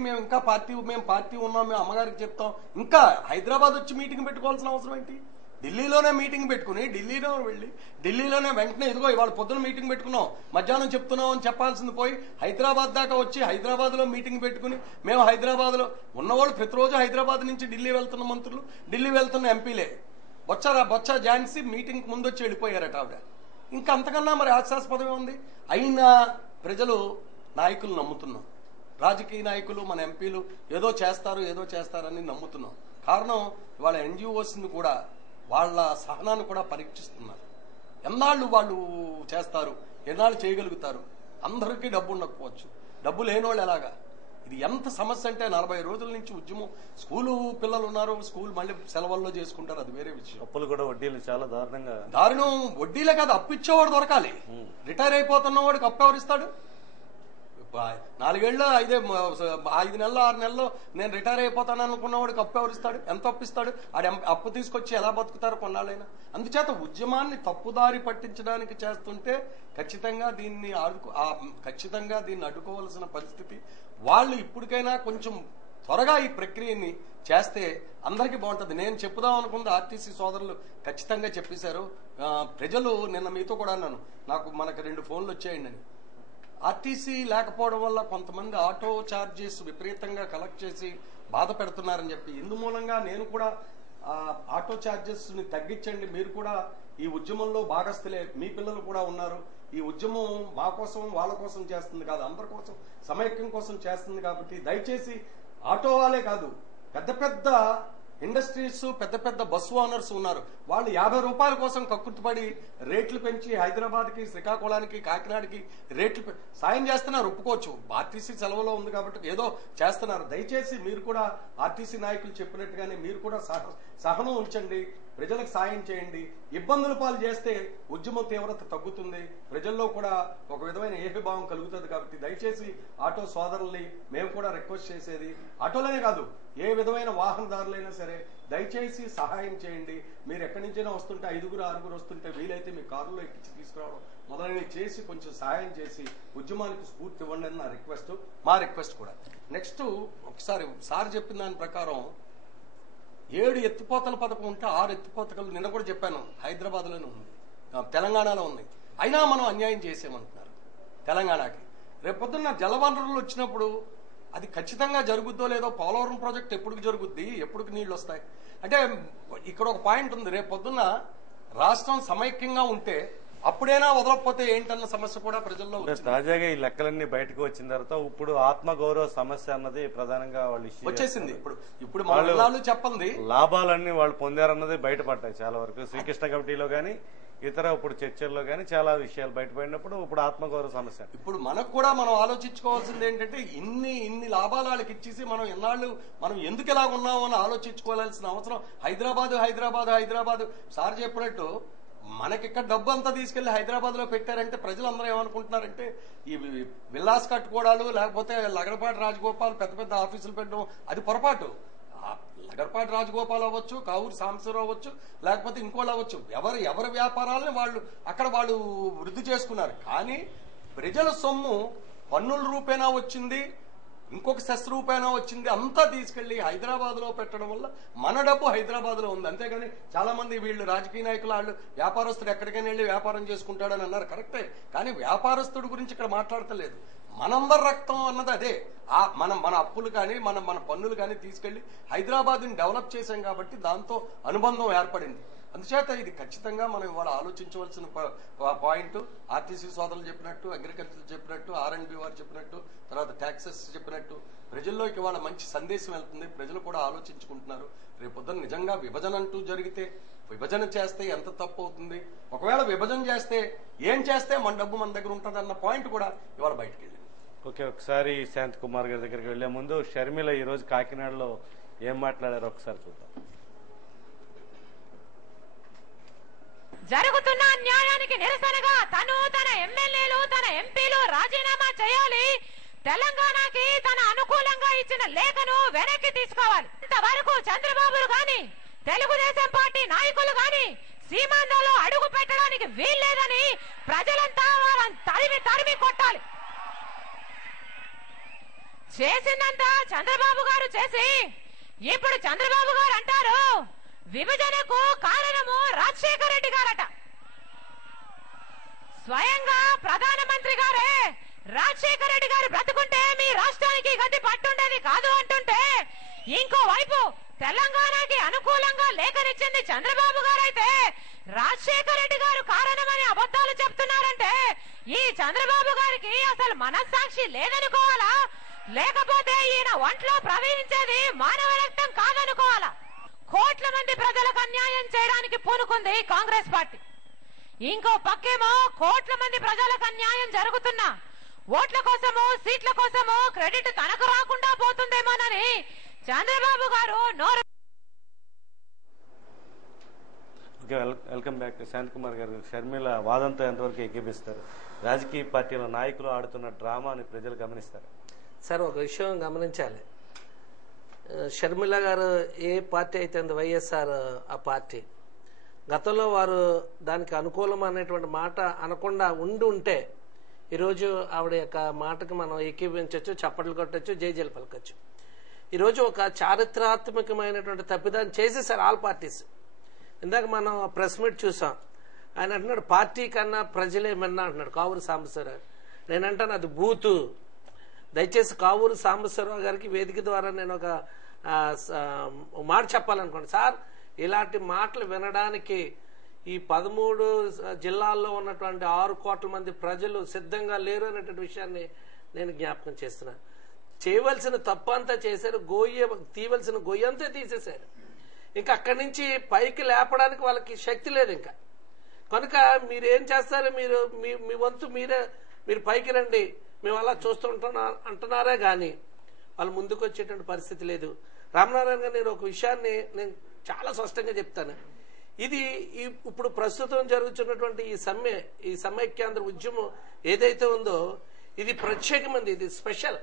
ఉన్నాం, మేము అమ్మగారికి చెప్తాం. ఇంకా హైదరాబాద్ వచ్చి మీటింగ్ పెట్టుకోవాల్సిన అవసరం ఏంటి? ఢిల్లీలోనే మీటింగ్ పెట్టుకుని ఢిల్లీలో వెళ్ళి ఢిల్లీలోనే వెంటనే ఇదిగో ఇవాళ పొద్దున మీటింగ్ పెట్టుకున్నాం, మధ్యాహ్నం చెప్తున్నాం అని చెప్పాల్సింది పోయి హైదరాబాద్ దాకా వచ్చి హైదరాబాద్ లో మీటింగ్ పెట్టుకుని మేము హైదరాబాద్ లో ఉన్నవాళ్ళు ప్రతిరోజు హైదరాబాద్ నుంచి ఢిల్లీ వెళ్తున్న మంత్రులు, ఢిల్లీ వెళ్తున్న ఎంపీలే. బొత్స ఝాన్సీ మీటింగ్ ముందు వచ్చి వెళ్ళిపోయారట ఆవిడ. ఇంకా అంతకన్నా మరి హాస్యాస్పదమే ఉంది. అయినా ప్రజలు నాయకులు నమ్ముతున్నాం, రాజకీయ నాయకులు మన ఎంపీలు ఏదో చేస్తారని నమ్ముతున్నాం. కారణం వాళ్ళ ఎన్జిఓస్ని కూడా వాళ్ళ సహనాన్ని కూడా పరీక్షిస్తున్నారు. ఎన్నాళ్ళు వాళ్ళు చేస్తారు, ఎన్నాళ్ళు చేయగలుగుతారు. అందరికీ డబ్బు ఉండకపోవచ్చు, డబ్బు లేనోళ్ళు ఎలాగా? ఇది ఎంత సమస్య అంటే 40 రోజుల నుంచి ఉద్యమం. స్కూలు పిల్లలు ఉన్నారు, స్కూల్ మళ్ళీ సెలవుల్లో చేసుకుంటారు, అది వేరే విషయం. అప్పులు కూడా వడ్డీలు చాలా దారుణం. వడ్డీలే కాదు, అప్పు ఇచ్చేవాడు దొరకాలి. రిటైర్ అయిపోతున్న వాడికి అప్పు ఎవరిస్తాడు? 4 ఏళ్ళు 5 నెలలు 6 నెలల్లో నేను రిటైర్ అయిపోతాను అనుకున్నవాడికి అప్పు ఎవరిస్తాడు? ఎంత అప్పిస్తాడు? అప్పు తీసుకొచ్చి ఎలా బతుకుతారు కొన్నాళ్ళైనా? అందుచేత ఉద్యమాన్ని తప్పుదారి పట్టించడానికి చేస్తుంటే ఖచ్చితంగా దీన్ని అడ్డుకోవాల్సిన పరిస్థితి. వాళ్ళు ఇప్పటికైనా కొంచెం త్వరగా ఈ ప్రక్రియని చేస్తే అందరికీ బాగుంటుంది. నేను చెప్పుదాం అనుకుంది ఆర్టీసీ సోదరులు ఖచ్చితంగా చెప్పేశారు. ప్రజలు నిన్న మీతో కూడా అన్నాను, మనకు 2 ఫోన్లు వచ్చాయండి అని. ఆర్టీసీ లేకపోవడం వల్ల కొంతమంది ఆటో ఛార్జెస్ విపరీతంగా కలెక్ట్ చేసి బాధ పెడుతున్నారని చెప్పి, ఇందు మూలంగా నేను కూడా ఆటో ఛార్జెస్ ని తగ్గించండి, మీరు కూడా ఈ ఉద్యమంలో భాగస్తులే, మీ పిల్లలు కూడా ఉన్నారు, ఈ ఉద్యమం మా కోసం వాళ్ళ కోసం చేస్తుంది కాదు, అందరి కోసం సమైక్యం కోసం చేస్తుంది. కాబట్టి దయచేసి ఆటో వాళ్ళే కాదు, పెద్ద ఇండస్ట్రీస్, పెద్ద బస్సు ఓనర్స్ ఉన్నారు, వాళ్ళు 50 రూపాయల కోసం కక్కుర్తిపడి రేట్లు పెంచి హైదరాబాద్కి, శ్రీకాకుళానికి, కాకినాడకి రేట్లు సాయం చేస్తున్నారు. ఒప్పుకోవచ్చు, ఆర్టీసీ సెలవులో ఉంది కాబట్టి ఏదో చేస్తున్నారు. దయచేసి మీరు కూడా ఆర్టీసీ నాయకులు చెప్పినట్టుగానే మీరు కూడా సహనం ఉంచండి, ప్రజలకు సాయం చేయండి. ఇబ్బందుల పాలు చేస్తే ఉద్యమం తీవ్రత తగ్గుతుంది, ప్రజల్లో కూడా ఒక విధమైన ఏకభావం కలుగుతుంది. కాబట్టి దయచేసి ఆటో సోదరుల్ని మేము కూడా రిక్వెస్ట్ చేసేది, ఆటోలనే కాదు ఏ విధమైన వాహనదారులైనా సరే దయచేసి సహాయం చేయండి. మీరు ఎక్కడి నుంచైనా వస్తుంటే 5-6 వస్తుంటే వీలైతే మీ కారులో ఎక్కించి తీసుకురావడం మొదలైనవి చేసి కొంచెం సహాయం చేసి ఉద్యమానికి స్ఫూర్తి ఇవ్వండి అని నా రిక్వెస్ట్, మా రిక్వెస్ట్ కూడా. నెక్స్ట్ ఒకసారి సార్ చెప్పిన దాని ప్రకారం 7 ఎత్తిపోతల పథకం ఉంటే 6 ఎత్తిపోతలు నిన్న కూడా చెప్పాను హైదరాబాద్ లోనే ఉంది, తెలంగాణలో ఉంది. అయినా మనం అన్యాయం చేసేమంటున్నారు తెలంగాణకి. రేపొద్దున్న జలవనరులు వచ్చినప్పుడు అది ఖచ్చితంగా జరుగుద్దో లేదో, పోలవరం ప్రాజెక్ట్ ఎప్పుడు జరుగుద్ది, ఎప్పుడు నీళ్లు వస్తాయి అంటే ఇక్కడ ఒక పాయింట్ ఉంది. రేపొద్దున్న రాష్ట్రం సమైక్యంగా ఉంటే అప్పుడైనా వదలకపోతే ఏంటన్న సమస్య కూడా ప్రజల్లో తాజాగా ఈ లెక్కలన్నీ బయటకు వచ్చిన తర్వాత ఇప్పుడు ఆత్మగౌరవ సమస్య అన్నది ప్రధానంగా వాళ్ళు వచ్చేసింది. ఇప్పుడు వాళ్ళు చెప్పండి లాభాలన్నీ వాళ్ళు పొందారన్నది బయటపడ్డాయి చాలా వరకు. శ్రీకృష్ణ కమిటీలో గానీ ఇతర ఇప్పుడు చర్చల్లో గానీ చాలా విషయాలు బయటపడినప్పుడు ఇప్పుడు ఆత్మగౌరవ సమస్య. ఇప్పుడు మనకు కూడా మనం ఆలోచించుకోవాల్సింది ఏంటంటే ఇన్ని లాభాలు వాళ్ళకి ఇచ్చేసి మనం ఎన్నాళ్ళు మనం ఎందుకు ఇలా ఉన్నామో అని ఆలోచించుకోవాల్సిన అవసరం. హైదరాబాద్ సార్ చెప్పినట్టు మనకి ఇక్కడ డబ్బు అంతా తీసుకెళ్లి హైదరాబాద్ లో పెట్టారంటే ప్రజలందరూ ఏమనుకుంటున్నారంటే ఈ విల్లాస్ కట్టుకోవడాలు, లేకపోతే లగడపాటి రాజగోపాల్ పెద్ద ఆఫీసులు పెట్టడం అది పొరపాటు. లగడపాటి రాజగోపాల్ అవ్వచ్చు, కావూరు సాంబశివరావు అవ్వచ్చు, లేకపోతే ఇంకోళ్ళు అవ్వచ్చు, ఎవరి వ్యాపారాలని వాళ్ళు వృద్ధి చేసుకున్నారు. కానీ ప్రజల సొమ్ము పన్నుల రూపేణా వచ్చింది, ఇంకొక సెస్ రూపాయన వచ్చింది, అంతా తీసుకెళ్లి హైదరాబాద్ లో పెట్టడం వల్ల మన డబ్బు హైదరాబాద్ లో ఉంది. అంతేగాని చాలా మంది వీళ్ళు రాజకీయ నాయకులు వాళ్ళు వ్యాపారస్తుడు ఎక్కడికైనా వెళ్ళి వ్యాపారం చేసుకుంటాడని అన్నారు, కరెక్టే. కానీ వ్యాపారస్తుడి గురించి ఇక్కడ మాట్లాడతలేదు. మనందరి రక్తం అన్నది అదే. మన అప్పులు కానీ మన పన్నులు కానీ తీసుకెళ్లి హైదరాబాద్ ని డెవలప్ చేశాం కాబట్టి దాంతో అనుబంధం ఏర్పడింది. అందుచేత ఇది ఖచ్చితంగా మనం ఇవాళ ఆలోచించవలసిన పాయింట్. ఆర్టీసీ సోదరులు చెప్పినట్టు, అగ్రికల్చర్ చెప్పినట్టు, R&B వారు చెప్పినట్టు, తర్వాత ట్యాక్సెస్ చెప్పినట్టు ప్రజల్లోకి ఇవాళ మంచి సందేశం వెళ్తుంది. ప్రజలు కూడా ఆలోచించుకుంటున్నారు. రేపొద్దున నిజంగా విభజన అంటూ జరిగితే విభజన చేస్తే ఎంత తప్పు అవుతుంది, ఒకవేళ విభజన చేస్తే ఏం చేస్తే మన డబ్బు మన దగ్గర ఉంటుంది అన్న పాయింట్ కూడా ఇవాళ బయటకు వెళ్ళింది. ఓకే, ఒకసారి శాంత్ కుమార్ గారి దగ్గరికి వెళ్లే ముందు షర్మిల ఈ రోజు కాకినాడలో ఏం మాట్లాడారో ఒకసారి చూద్దాం. జరుగుతున్న అన్యాయానికి నిరసనగా తన ఎమ్మెల్యేలు, తన ఎంపీలు రాజీనామా చేయాలి. తెలంగాణకి తన అనుకూలంగా ఇచ్చిన లేఖను వెనక్కి తీసుకోవాలి. ఇంతవరకు చంద్రబాబు గాని, తెలుగుదేశం పార్టీ నాయకులు గాని, సీమాంధ్రలో అడుగు పెట్టడానికి వీల్లేదని ప్రజలంతా వారిని తరిమి తరిమి కొట్టాలి. చేసిందంతా చంద్రబాబు గారు చేసి ఇప్పుడు చంద్రబాబు గారు అంటారు విభజనకు కారణము రాజశేఖర రెడ్డి గారట. స్వయంగా ప్రధానమంత్రి గారే రాజశేఖర రెడ్డి గారు బ్రతుకుంటే మీ రాష్ట్రానికి గతి పట్టుండేది కాదు అంటుంటే, ఇంకోవైపు తెలంగాణకి అనుకూలంగా లేఖనిచ్చింది చంద్రబాబు గారైతే రాజశేఖర రెడ్డి గారు కారణమని అబద్ధాలు చెప్తున్నారంటే ఈ చంద్రబాబు గారికి అసలు మనస్సాక్షి లేదనుకోవాలా, లేకపోతే ఈయన ఒంట్లో ప్రవహించేది మానవ రక్తం కాదనుకోవాలా? కోట్ల మంది ప్రజలకు అన్యాయం చేయడానికి పూనుకుంది కాంగ్రెస్ పార్టీ. ఇంకో పక్కేమో కోట్ల మంది ప్రజలకు అన్యాయం జరుగుతున్నా ఓట్ల కోసము సీట్ల కోసము క్రెడిట్ తనకు రాకుండా పోతుందేమోనని చంద్రబాబు గారు నోరు. Welcome back. శాంత్ కుమార్ గారు, షర్మిల వాదంతో ఎంతవరకు ఏకీపిస్తారు? రాజకీయ పార్టీల నాయకులు ఆడుతున్న డ్రామాని ప్రజలు గమనిస్తారు. సార్, ఒక విషయం గమనించాలి. షర్మిల గారు ఏ పార్టీ అయితే వైఎస్ఆర్ ఆ పార్టీ గతంలో వారు దానికి అనుకూలం అనేటువంటి మాట అనకుండా ఉంటే ఈరోజు ఆవిడ యొక్క మాటకు మనం ఏకీభవించవచ్చు, చప్పట్లు కొట్టచ్చు, జైజలు పలకచ్చు. ఈరోజు ఒక చారిత్రాత్మకమైనటువంటి తప్పిదాన్ని చేసేసారు ఆల్ పార్టీస్. ఇందాక మనం ప్రెస్ మీట్ చూసాం. ఆయన అంటున్నాడు పార్టీ కన్నా ప్రజలే మిన్నా అంటున్నాడు కావూరు సాంబశివరావు. నేనంటాను అది బూతు. దయచేసి కావూరు సాంబశివరావు గారికి వేదిక ద్వారా నేను ఒక మాట చెప్పాలనుకోండి. సార్, ఇలాంటి మాటలు వినడానికి ఈ 13 జిల్లాల్లో ఉన్నటువంటి 6 కోట్ల మంది ప్రజలు సిద్ధంగా లేరు అనేటువంటి విషయాన్ని నేను జ్ఞాపకం చేస్తున్నాను. చేయవలసిన తప్పంతా చేశారు, తీయవలసిన గొయ్యంతా తీసేశారు. ఇంకా అక్కడి నుంచి పైకి లేపడానికి వాళ్ళకి శక్తి లేదు. ఇంకా కనుక మీరేం చేస్తారు? మీ వంతు మీరు పైకి రండి, మేము అలా అంటున్నారే గాని వాళ్ళు ముందుకు వచ్చేటువంటి పరిస్థితి లేదు. రామనారాయణ గారు, నేను ఒక విషయాన్ని నేను చాలా స్పష్టంగా చెప్తాను. ఇది ఇప్పుడు ప్రస్తుతం జరుగుతున్నటువంటి ఈ సమైక్యాంధ్ర ఉద్యమం ఏదైతే ఉందో ఇది ప్రత్యేకమైనది, ఇది స్పెషల్.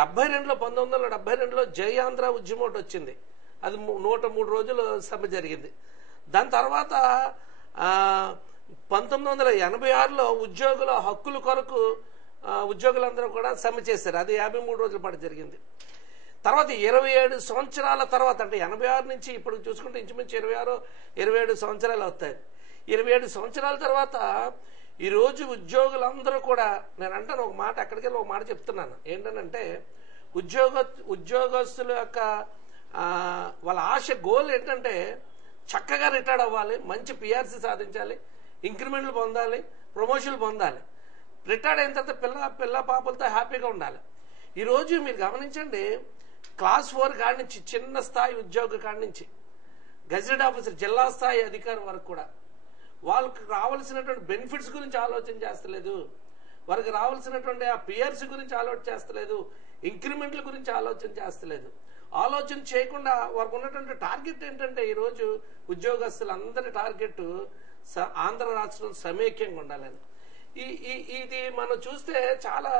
1972లో జై ఆంధ్ర ఉద్యమం ఒకటి వచ్చింది. అది 103 రోజులు సమ్మె జరిగింది. దాని తర్వాత 1986లో ఉద్యోగుల హక్కుల కొరకు ఉద్యోగులందరూ కూడా సమ్మె చేశారు. అది 53 రోజుల పాటు జరిగింది. తర్వాత 27 సంవత్సరాల తర్వాత, అంటే 86 నుంచి ఇప్పుడు చూసుకుంటే ఇంచుమించు 27 సంవత్సరాలు అవుతాయి. 27 సంవత్సరాల తర్వాత ఈరోజు ఉద్యోగులందరూ కూడా, నేను అంటాను ఒక మాట, అక్కడికి ఒక మాట చెప్తున్నాను. ఏంటంటే ఉద్యోగస్తుల యొక్క వాళ్ళ ఆశ గోల్ ఏంటంటే చక్కగా రిటైర్డ్ అవ్వాలి, మంచి పిఆర్సీ సాధించాలి, ఇంక్రిమెంట్లు పొందాలి, ప్రమోషన్లు పొందాలి, రిటైర్డ్ అయిన తర్వాత పిల్ల పాపలతో హ్యాపీగా ఉండాలి. ఈరోజు మీరు గమనించండి, క్లాస్ 4 కాడి నుంచి, చిన్న స్థాయి ఉద్యోగ కాడి నుంచి గెజెట్ ఆఫీసర్ జిల్లా స్థాయి అధికారి వరకు కూడా వాళ్ళకి రావాల్సినటువంటి బెనిఫిట్స్ గురించి ఆలోచన చేస్తలేదు, వారికి రావాల్సినటువంటి ఆ పిఆర్సీ గురించి ఆలోచన చేస్తలేదు, ఇంక్రిమెంట్ల గురించి ఆలోచన చేస్తలేదు. ఆలోచన చేయకుండా వారికి ఉన్నటువంటి టార్గెట్ ఏంటంటే ఈరోజు ఉద్యోగస్తులందరి టార్గెట్ ఆంధ్ర రాష్ట్రం సమైక్యంగా ఉండాలని. ఇది మనం చూస్తే చాలా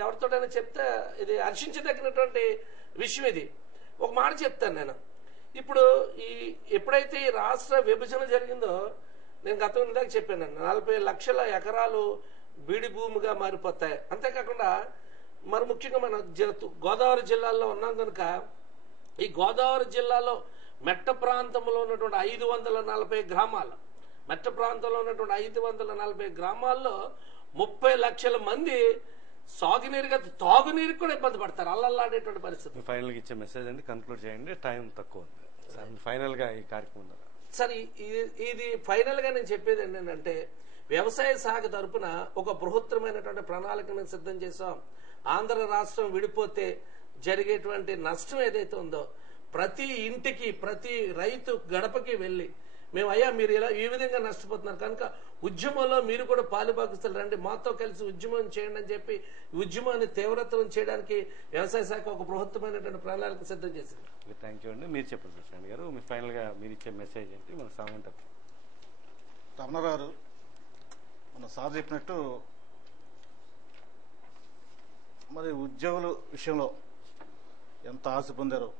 ఎవరితోటైనా చెప్తే ఇది హర్షించదగినటువంటి విషయం. ఇది ఒక మాట చెప్తాను నేను. ఇప్పుడు ఎప్పుడైతే ఈ రాష్ట్ర విభజన జరిగిందో, నేను గతం ఇందాక చెప్పాను, 40 లక్షల ఎకరాలు బీడి భూమిగా మారిపోతాయి. అంతేకాకుండా మరి ముఖ్యంగా మన గోదావరి జిల్లాలో ఉన్నాం కనుక ఈ గోదావరి జిల్లాలో మెట్ట ప్రాంతంలో ఉన్నటువంటి 540 గ్రామాలు, మెట్ట ప్రాంతంలో ఉన్నటువంటి 540 గ్రామాల్లో 30 లక్షల మంది సాగునీరుగా తాగునీరు కూడా ఇబ్బంది పడతారు, అల్లల్లాడేటువంటి పరిస్థితి. ఫైనల్ గా ఇచ్చే మెసేజ్ అండి, కంక్లూడ్ చేయండి, టైం తక్కువ ఉంది. ఫైనల్ గా ఈ కార్యక్రమం సార్, ఇది ఫైనల్ గా నేను చెప్పేది ఏంటంటే వ్యవసాయ శాఖ తరఫున ఒక బృహత్తరమైనటువంటి ప్రణాళికను సిద్ధం చేశాం. ఆంధ్ర రాష్ట్రం విడిపోతే జరిగేటువంటి నష్టం ఏదైతే ఉందో ప్రతి ఇంటికి, ప్రతి రైతు గడపకి వెళ్లి మేము అయ్యా మీరు ఇలా ఈ విధంగా నష్టపోతున్నారు కనుక ఉద్యమంలో మీరు కూడా పాలుభాగస్తులు రండి, మాతో కలిసి ఉద్యమం చేయండి అని చెప్పి ఉద్యమాన్ని తీవ్రతరం చేయడానికి వ్యవసాయ శాఖ ఒక బృహత్తమైనటువంటి ప్రణాళిక సిద్ధం చేసింది. థ్యాంక్ యూ అండి. మీరు చెప్పండి ప్రశాంత్ గారు, మీ ఫైనల్ గా మీరు ఇచ్చే మెసేజ్ ఏంటి మన సమయం తక్కువ. రమణ గారు మన సార్ చెప్పినట్టు మరి ఉద్యోగుల విషయంలో ఎంత ఆశ పొందారో,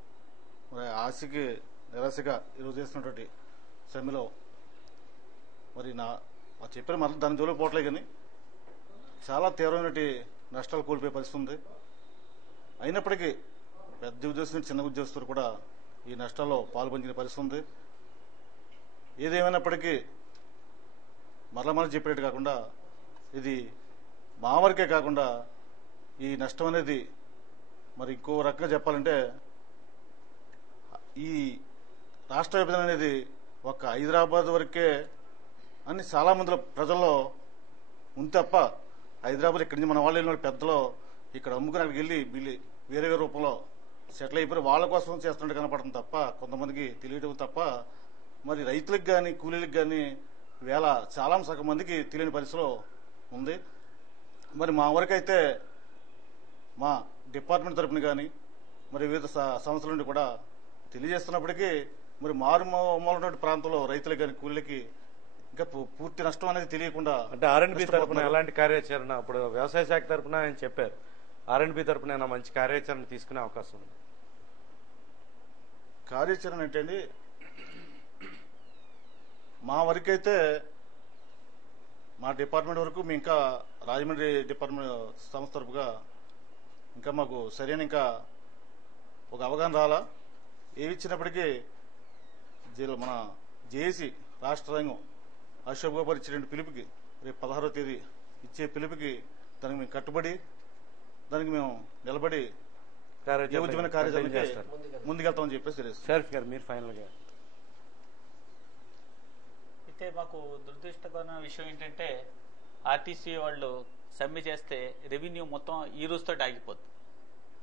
మరి ఆశకి నిరాశగా ఈరోజు చేసినటువంటి సమ్మెలో మరి చెప్పిన మళ్ళీ దాని జోలికి పోవట్లే కానీ చాలా తీవ్రమైన నష్టాలు కోల్పోయే పరిస్థితి ఉంది. అయినప్పటికీ పెద్ద ఉద్యోగస్తులు చిన్న ఉద్యోగస్తులు కూడా ఈ నష్టాల్లో పాల్పంచిన పరిస్థితి ఉంది. ఏదేమైనప్పటికీ మరలా చెప్పేటట్టు కాకుండా ఇది మా వరకే కాకుండా ఈ నష్టం అనేది మరి ఇంకో రకంగా చెప్పాలంటే ఈ రాష్ట్ర విభజన అనేది ఒక హైదరాబాద్ వరకే అని చాలా మంది ప్రజల్లో ఉంది తప్ప హైదరాబాద్ ఇక్కడి నుంచి మన వాళ్ళు వెళ్ళిన పెద్దలో ఇక్కడ అమ్ముకుని అక్కడికి వెళ్ళి వీళ్ళు వేరే వేరే రూపంలో సెటిల్ అయిపోయి వాళ్ళ కోసం చేస్తున్నట్టు కనపడడం తప్ప కొంతమందికి తెలియడం తప్ప మరి రైతులకు కానీ కూలీలకు కానీ వేళ చాలా సగం మందికి తెలియని పరిస్థితిలో ఉంది. మరి మా వరకైతే మా డిపార్ట్మెంట్ తరఫున కానీ మరి వివిధ సంస్థల నుండి కూడా తెలియజేస్తున్నప్పటికీ మరి మారుమూల ప్రాంతంలో రైతులకు కానీ కూలీలకి ఇంకా పూర్తి నష్టం అనేది తెలియకుండా అంటే ఆర్ఎండ్బి తరఫున ఎలాంటి కార్యాచరణ ఇప్పుడు వ్యవసాయ శాఖ తరఫున ఆయన చెప్పారు, ఆర్ఎండ్బి తరఫున ఏమైనా మంచి కార్యాచరణ తీసుకునే అవకాశం ఉంది? కార్యాచరణ ఏంటండి, మా వరకైతే మా డిపార్ట్మెంట్ వరకు మేము ఇంకా రాజమండ్రి డిపార్ట్మెంట్ సంస్థ తరపుగా ఇంకా మాకు సరైన ఇంకా ఒక అవగాహన రాలా. ఏవి ఇచ్చినప్పటికీ మన జేఏసీ రాష్ట్ర రంగం అశోక్ బాబు ఇచ్చిన పిలుపుకి రేపు 16వ తేదీ ఇచ్చే పిలుపుకి దానికి మేము కట్టుబడి దానికి మేము నిలబడి ఉద్యమ కార్యాచరణకి ముందుకెళ్తామని చెప్పేసి తెలియదు. షరీఫ్ గారు మీరు ఫైనల్ గా అయితే మాకు దురదృష్టకరమైన విషయం ఏంటంటే ఆర్టీసీ వాళ్ళు సమ్మె చేస్తే రెవెన్యూ మొత్తం ఈ రోజుతో ఆగిపోతుంది.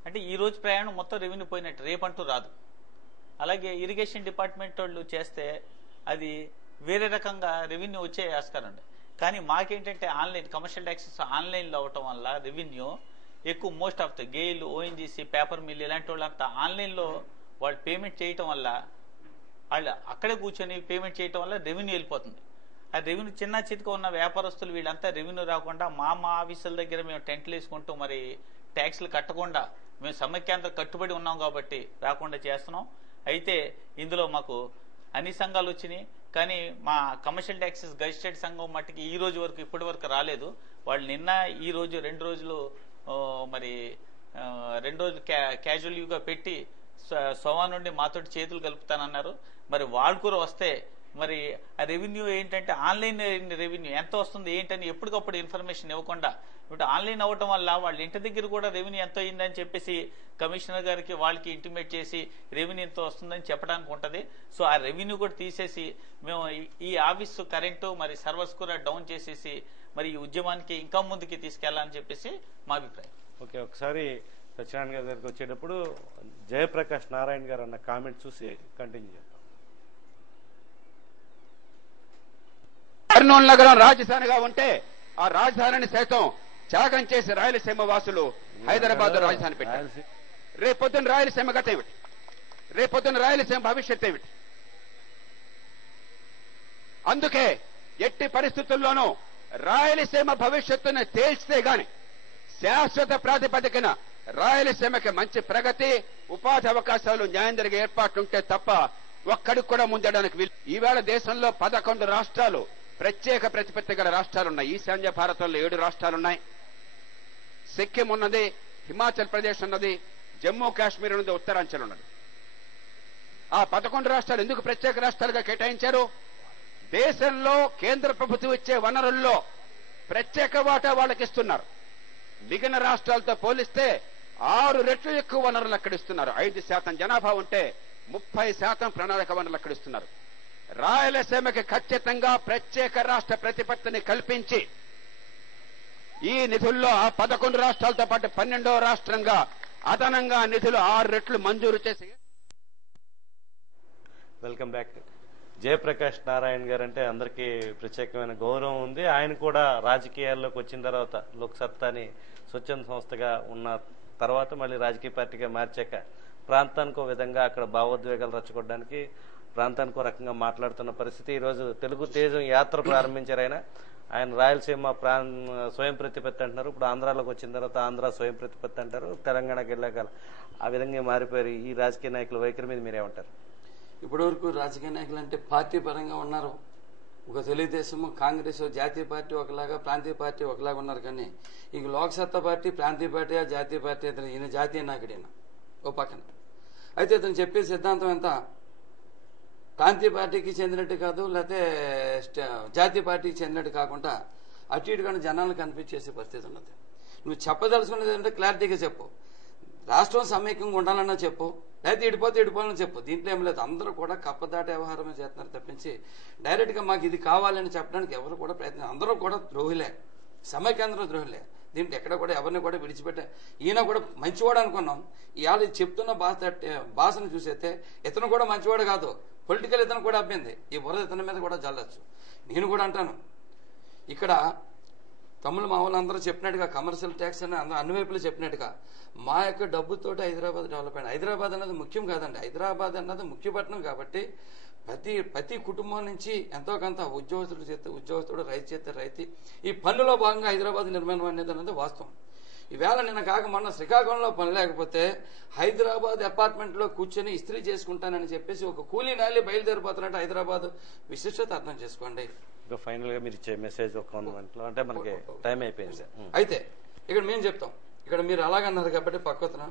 అంటే ఈ రోజు ప్రయాణం మొత్తం రెవెన్యూ పోయినట్టు, రేపంటూ రాదు. అలాగే ఇరిగేషన్ డిపార్ట్మెంట్ వాళ్ళు చేస్తే అది వేరే రకంగా రెవెన్యూ వచ్చే ఆస్కారం ఉంది. కానీ మాకేంటంటే ఆన్లైన్ కమర్షియల్ ట్యాక్సెస్ ఆన్లైన్లో అవటం వల్ల రెవెన్యూ ఎక్కువ most of the GAIL, ONGC, paper mill ఇలాంటి వాళ్ళంతా ఆన్లైన్లో వాళ్ళు పేమెంట్ చేయటం వల్ల వాళ్ళు అక్కడే కూర్చొని పేమెంట్ చేయటం వల్ల రెవెన్యూ వెళ్ళిపోతుంది. ఆ రెవెన్యూ చిన్న చితక ఉన్న వ్యాపారస్తులు వీళ్ళంతా రెవెన్యూ రాకుండా మా ఆఫీసుల దగ్గర మేము టెంట్లు వేసుకుంటూ మరి ట్యాక్స్లు కట్టకుండా మేము సమైక్యాంధ్ర కట్టుబడి ఉన్నాం కాబట్టి రాకుండా చేస్తున్నాం. అయితే ఇందులో మాకు అన్ని సంఘాలు వచ్చినాయి, కానీ మా కమర్షియల్ ట్యాక్సెస్ గజిస్టెడ్ సంఘం మట్టికి ఈ రోజు వరకు ఇప్పటి వరకు రాలేదు. వాళ్ళు నిన్న ఈ రోజు 2 రోజులు మరి 2 రోజులు క్యాజువల్ లీవ్గా పెట్టి సోమవారం నుండి మాతోటి చేతులు కలుపుతానన్నారు. మరి వాళ్ళు కూడా వస్తే మరి ఆ రెవెన్యూ ఏంటంటే ఆన్లైన్ రెవెన్యూ ఎంత వస్తుంది ఏంటని ఎప్పటికప్పుడు ఇన్ఫర్మేషన్ ఇవ్వకుండా ఇప్పుడు ఆన్లైన్ అవ్వటం వల్ల వాళ్ళ ఇంటి దగ్గర కూడా రెవెన్యూ ఎంత అయిందని చెప్పేసి కమిషనర్ గారికి వాళ్ళకి ఇంటిమేట్ చేసి రెవెన్యూ ఎంత వస్తుందని చెప్పడానికి ఉంటది. సో ఆ రెవెన్యూ కూడా తీసేసి మేము ఈ ఆఫీసు కరెంటు మరి సర్వర్స్ కూడా డౌన్ చేసేసి మరి ఈ ఉద్యమానికి ఇంకా ముందుకి తీసుకెళ్లాలని చెప్పేసి మా అభిప్రాయం. ఓకే, ఒకసారి సత్యనారాయణ గారి దగ్గరికి వచ్చేటప్పుడు జయప్రకాష్ నారాయణ గారు అన్న కామెంట్ చూసి కంటిన్యూ చేద్దాం. కర్నూలు నగరం రాజధానిగా ఉంటే ఆ రాజధానిని సైతం త్యాగం చేసి రాయలసీమ వాసులు హైదరాబాద్ రాజధాని పెట్టారు. రేపొద్దున రాయలసీమ గత ఏమిటి, రేపొద్దున రాయలసీమ భవిష్యత్ ఏమిటి? అందుకే ఎట్టి పరిస్థితుల్లోనూ రాయలసీమ భవిష్యత్తును తేల్చితే గాని శాశ్వత ప్రాతిపదికన రాయలసీమకి మంచి ప్రగతి, ఉపాధి అవకాశాలు, న్యాయం జరిగే ఏర్పాట్లుంటే తప్ప ఒక్కడికి కూడా ముందడానికి వీలు. ఈవేళ దేశంలో 11 రాష్ట్రాలు ప్రత్యేక ప్రతిపత్తి గల రాష్ట్రాలున్నాయి. ఈశాన్య భారతంలో 7 రాష్ట్రాలున్నాయి. సిక్కిం ఉన్నది, హిమాచల్ ప్రదేశ్ ఉన్నది, జమ్మూ కాశ్మీర్ ఉన్నది, ఉత్తరాంచల్ ఉన్నది. ఆ 11 రాష్ట్రాలు ఎందుకు ప్రత్యేక రాష్ట్రాలుగా కేటాయించారు? దేశంలో కేంద్ర ప్రభుత్వం ఇచ్చే వనరుల్లో ప్రత్యేక వాటా వాళ్ళకి ఇస్తున్నారు. మిగిలిన రాష్ట్రాలతో పోలిస్తే 6 రెట్లు ఎక్కువ వనరులు అక్కడ ఇస్తున్నారు. 5% జనాభా ఉంటే 30% ప్రణాళిక వనరులు అక్కడ ఇస్తున్నారు. రాయలసీమకి ఖచ్చితంగా ప్రత్యేక రాష్ట్ర ప్రతిపత్తిని కల్పించి ఈ నిధుల్లో ఆ 11 రాష్ట్రాలతో పాటు 12వ రాష్ట్రంగా అదనంగా నిధులు 6 రెట్లు మంజూరు చేసి. Welcome back. జయప్రకాష్ నారాయణ గారు అంటే అందరికీ ప్రత్యేకమైన గౌరవం ఉంది. ఆయన కూడా రాజకీయాల్లోకి వచ్చిన తర్వాత లోక్సత్తాని స్వచ్ఛంద సంస్థగా ఉన్న తర్వాత మళ్ళీ రాజకీయ పార్టీగా మార్చాక ప్రాంతానికి ఒక విధంగా అక్కడ భావోద్వేగాలు రచ్చగొట్టడానికి ప్రాంతానికి ఒక రకంగా మాట్లాడుతున్న పరిస్థితి. ఈరోజు తెలుగు తేజం యాత్ర ప్రారంభించారు. ఆయన రాయలసీమ స్వయం ప్రతిపత్తి అంటున్నారు. ఇప్పుడు ఆంధ్రాలోకి వచ్చిన తర్వాత ఆంధ్ర స్వయం ప్రతిపత్తి అంటారు. తెలంగాణకి వెళ్ళాక ఆ విధంగా మారిపోయారు. ఈ రాజకీయ నాయకుల వైఖరి మీద మీరేమంటారు? ఇప్పటివరకు రాజకీయ నాయకులు అంటే పార్టీ పరంగా ఉన్నారు. ఒక తెలుగుదేశము, కాంగ్రెస్, జాతీయ పార్టీ ఒకలాగా, ప్రాంతీయ పార్టీ ఒకలాగా ఉన్నారు. కానీ ఇంక లోక్సత్తా పార్టీ ప్రాంతీయ పార్టీ, జాతీయ పార్టీ, ఇతను ఈయన జాతీయ నాయకుడైనా ఓ పక్కన. అయితే ఇతను చెప్పే సిద్ధాంతం ఎంత ప్రాంతీయ పార్టీకి చెందినట్టు కాదు, లేకపోతే జాతీయ పార్టీకి చెందినట్టు కాకుండా అటు ఇటుగా జనాలను కనిపించేసే పరిస్థితి ఉన్నది. నువ్వు చెప్పదలుచుకున్నది ఏంటంటే క్లారిటీగా చెప్పు. రాష్ట్రం సమైక్యంగా ఉండాలన్నా చెప్పు, లేకపోతే ఇడిపోవాలని చెప్పు. దీంట్లో ఏం లేదు. అందరూ కూడా కప్పదాట వ్యవహారమే చేస్తున్నారు తప్పించి డైరెక్ట్గా మాకు ఇది కావాలని చెప్పడానికి ఎవరు కూడా ప్రయత్నం. అందరూ కూడా ద్రోహులే, సమైక్యాంధ్ర ద్రోహులే. దీంట్లో ఎక్కడ కూడా ఎవరిని కూడా విడిచిపెట్టే ఈయన కూడా మంచివాడు అనుకున్నాం. ఇవాళ చెప్తున్న భాషను చూసైతే ఇతను కూడా మంచివాడు కాదు, పొలిటికల్ ఇతను కూడా అబ్బింది. ఈ బురద ఇతని మీద కూడా జల్లచ్చు. నేను కూడా అంటాను, ఇక్కడ తమిళ మా వాళ్ళందరూ చెప్పినట్టుగా కమర్షియల్ ట్యాక్స్ అని అన్ని వైపులు చెప్పినట్టుగా మా యొక్క డబ్బుతోటి హైదరాబాద్ డెవలప్ అయింది. హైదరాబాద్ అన్నది ముఖ్యం కాదండి. హైదరాబాద్ అన్నది ముఖ్యపట్నం కాబట్టి ప్రతి కుటుంబం నుంచి ఎంతో కొంత ఉద్యోగస్తుడు చేస్తే ఉద్యోగస్తుడు, రైతు చేస్తే రైతు, ఈ పనుల్లో భాగంగా హైదరాబాద్ నిర్మాణం అనేది అన్నది వాస్తవం. ఈవేళ నిన్న కాక మొన్న శ్రీకాకుళంలో పని లేకపోతే హైదరాబాద్ అపార్ట్మెంట్ లో కూర్చొని ఇస్త్రీ చేసుకుంటానని చెప్పేసి ఒక కూలీ నాలి బయలుదేరిపోతున్నట్టు హైదరాబాద్ విశిష్టత అర్థం చేసుకోండి. ఫైనల్ గా మీరు ఇచ్చే మెసేజ్ ఒక గంటలో అంటే మనకి టైం అయిపోయింది. అయితే ఇక్కడ మేము చెప్తాం, ఇక్కడ మీరు అలాగన్నారు కాబట్టి పక్కన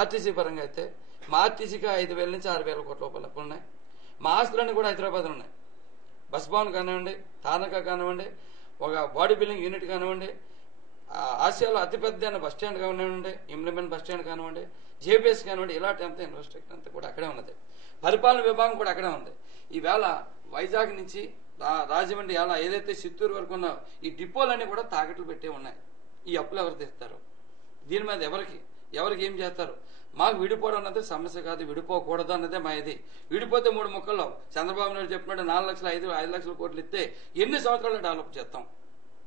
ఆర్టీసీ పరంగా అయితే మా ఆర్టీసీకి 5,000 నుంచి 6,000 కోట్ల రూపాయలు అప్పులు ఉన్నాయి. మా ఆస్తులన్నీ కూడా హైదరాబాద్లో ఉన్నాయి. బస్ భవన్ కానివ్వండి, తానకా కానివ్వండి, ఒక బాడీ బిల్డింగ్ యూనిట్ కానివ్వండి, ఆసియాలో అతిపెద్ద బస్ స్టాండ్ కానివ్వండి, ఇంప్లిమెంట్ బస్ స్టాండ్ కానివ్వండి, జేబీఎస్ కానివ్వండి, ఇలాంటి అంత ఇన్ఫ్రాస్ట్రక్చర్ అంతా కూడా అక్కడే ఉన్నది. పరిపాలన విభాగం కూడా అక్కడే ఉంది. ఈవేళ వైజాగ్ నుంచి రాజమండ్రి అలా ఏదైతే చిత్తూరు వరకు ఉన్న ఈ డిపోలన్నీ కూడా తాకట్లు పెట్టే ఉన్నాయి. ఈ అప్పులు ఎవరు తెస్తారు? దీని మీద ఎవరికి ఏం చేస్తారు? మాకు విడిపోవడం అన్నది సమస్య కాదు, విడిపోకూడదు అన్నదే మా ఇది. విడిపోతే 3 ముక్కల్లో చంద్రబాబు నాయుడు చెప్పినట్టు 4 లక్షల 5 లక్షల కోట్లు ఇస్తే ఎన్ని సంవత్సరాలు డెవలప్ చేస్తాం?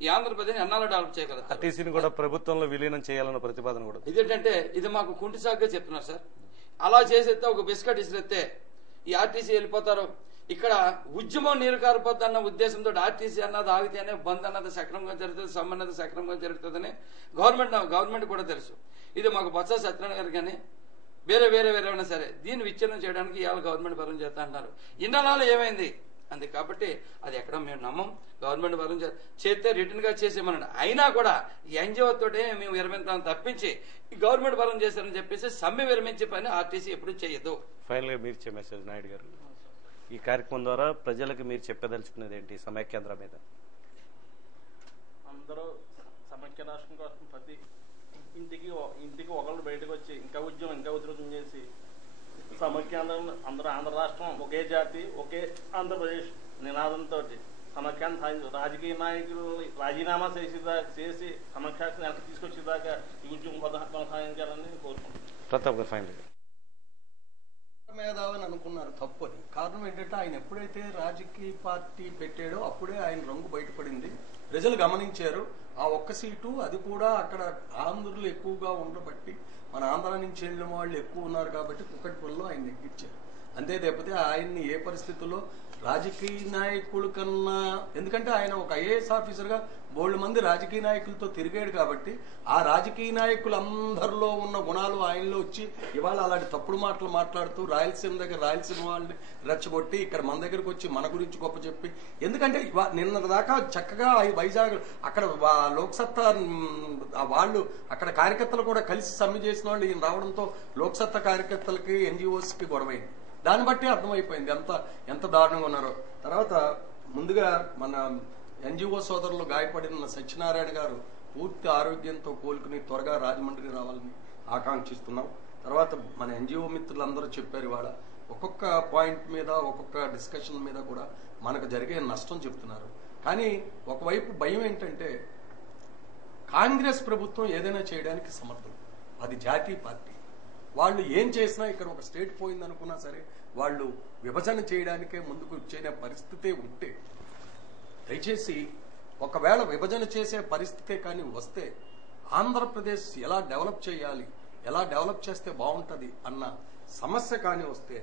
ఈ ఆంధ్రప్రదేశ్ ఎన్నాళ్ళు డెవలప్ చేయగలుగుతారు? ఆర్టీసీని కూడా ప్రభుత్వంలో విలీనం చేయాలన్న ప్రతిపాదన కూడా ఇదేంటంటే ఇది మాకు కుంటి సాగ్గా చెప్తున్నారు సార్. అలా చేసేస్తే ఒక బిస్కెట్ ఇసిరెత్తే ఈ ఆర్టీసీ వెళ్ళిపోతారు. ఇక్కడ ఉద్యమం నీరు కారిపోద్ది అన్న ఉద్దేశంతో ఆర్టీసీ అన్నది ఆగితేనే బంద్ అన్నది సక్రమంగా జరుగుతుంది, సమ్మె అన్నది సక్రమంగా జరుగుతుందని గవర్నమెంట్ కూడా తెలుసు. ఇది మాకు బొత్స సత్యనారాయణ గారు కానీ వేరే ఏమైనా సరే దీన్ని విచ్ఛిన్నం చేయడానికి ఇవాళ గవర్నమెంట్ పరం చేస్తా అంటారు. ఇన్నాళ్ళు ఏమైంది అంది కాబట్టి అది ఎక్కడ మేము నమ్మం. గవర్నమెంట్ పరం చేస్తే రిటర్న్ గా చేసేమన్నాడు. అయినా కూడా ఈ ఎన్జిఓ తోటే మేము విరమించాలని తప్పించి గవర్నమెంట్ పరం చేశారని చెప్పేసి సమ్మె విరమించే పని ఆర్టీసీ ఎప్పుడు చేయదు. ఫైనల్ గా మీరు ఇచ్చే మెసేజ్ నాయుడు గారు, ఈ కార్యక్రమం ద్వారా ప్రజలకు మీరు చెప్పదలుచుకునేది ఏంటి సమైక్యాంధ్ర మీద? అందరూ సమైక్య రాష్ట్రం కోసం ప్రతి ఇంటికి ఒకళ్ళు బయటకు వచ్చి ఇంకా ఉద్యోగం చేసి సమైక్యాంధ్రం అందరూ ఆంధ్ర రాష్ట్రం ఒకే జాతి ఒకే ఆంధ్రప్రదేశ్ నినాదంతో సమైక్యాంధ్ర రాజకీయ నాయకులు రాజీనామా చేసి సమైక్యాంధ్ర వెనక్కి తీసుకొచ్చేదాకా ఈ ఉద్యమం కొనసాగించాలని కోరుకుంటున్నాను. ప్రతాప్ గారు ఫైనల్ మేధావని అనుకున్నారు, తప్పు అని. కారణం ఏంటంటే ఆయన ఎప్పుడైతే రాజకీయ పార్టీ పెట్టాడో అప్పుడే ఆయన రంగు బయటపడింది. ప్రజలు గమనించారు. ఆ ఒక్క సీటు అది కూడా అక్కడ ఆంధ్రులు ఎక్కువగా ఉండబట్టి మన ఆంధ్ర నుంచి వెళ్ళిన వాళ్ళు ఎక్కువ ఉన్నారు కాబట్టి కుక్కటిపల్లిలో ఆయన నెగ్గించారు. అంతే తప్పితే ఆయన్ని ఏ పరిస్థితుల్లో రాజకీయ నాయకుల కన్నా, ఎందుకంటే ఆయన ఒక ఐఏఎస్ ఆఫీసర్ గా బోల్డ్ మంది రాజకీయ నాయకులతో తిరిగాడు కాబట్టి ఆ రాజకీయ నాయకులందరిలో ఉన్న గుణాలు ఆయనలో వచ్చి ఇవాళ అలాంటి తప్పుడు మాటలు మాట్లాడుతూ రాయలసీమ దగ్గర రాయలసీమ వాళ్ళని రెచ్చగొట్టి ఇక్కడ మన దగ్గరకు వచ్చి మన గురించి గొప్ప చెప్పి, ఎందుకంటే నిన్న దాకా చక్కగా వైజాగ్ అక్కడ లోక్సత్తా వాళ్ళు అక్కడ కార్యకర్తలు కూడా కలిసి సమ్మె చేసిన వాళ్ళు ఈయన రావడంతో లోక్సత్తా కార్యకర్తలకి ఎన్జిఓస్ కి గొడవైంది. దాన్ని బట్టి అర్థమైపోయింది ఎంత దారుణంగా ఉన్నారో. తర్వాత ముందుగా మన ఎన్జిఓ సోదరులు గాయపడిన సత్యనారాయణ గారు పూర్తి ఆరోగ్యంతో కోలుకుని త్వరగా రాజమండ్రి రావాలని ఆకాంక్షిస్తున్నాం. తర్వాత మన ఎన్జిఓ మిత్రులందరూ చెప్పారు ఇవాళ ఒక్కొక్క పాయింట్ మీద ఒక్కొక్క డిస్కషన్ మీద కూడా మనకు జరిగే నష్టం చెప్తున్నారు. కానీ ఒకవైపు భయం ఏంటంటే కాంగ్రెస్ ప్రభుత్వం ఏదైనా చేయడానికి సమర్థం. అది జాతీయ పార్టీ. వాళ్ళు ఏం చేసినా ఇక్కడ ఒక స్టేట్ పోయిందనుకున్నా సరే వాళ్ళు విభజన చేయడానికే ముందుకు వచ్చే పరిస్థితే ఉంటే, దయచేసి ఒకవేళ విభజన చేసే పరిస్థితే కానీ వస్తే ఆంధ్రప్రదేశ్ ఎలా డెవలప్ చేయాలి, ఎలా డెవలప్ చేస్తే బాగుంటది అన్న సమస్య కానీ వస్తే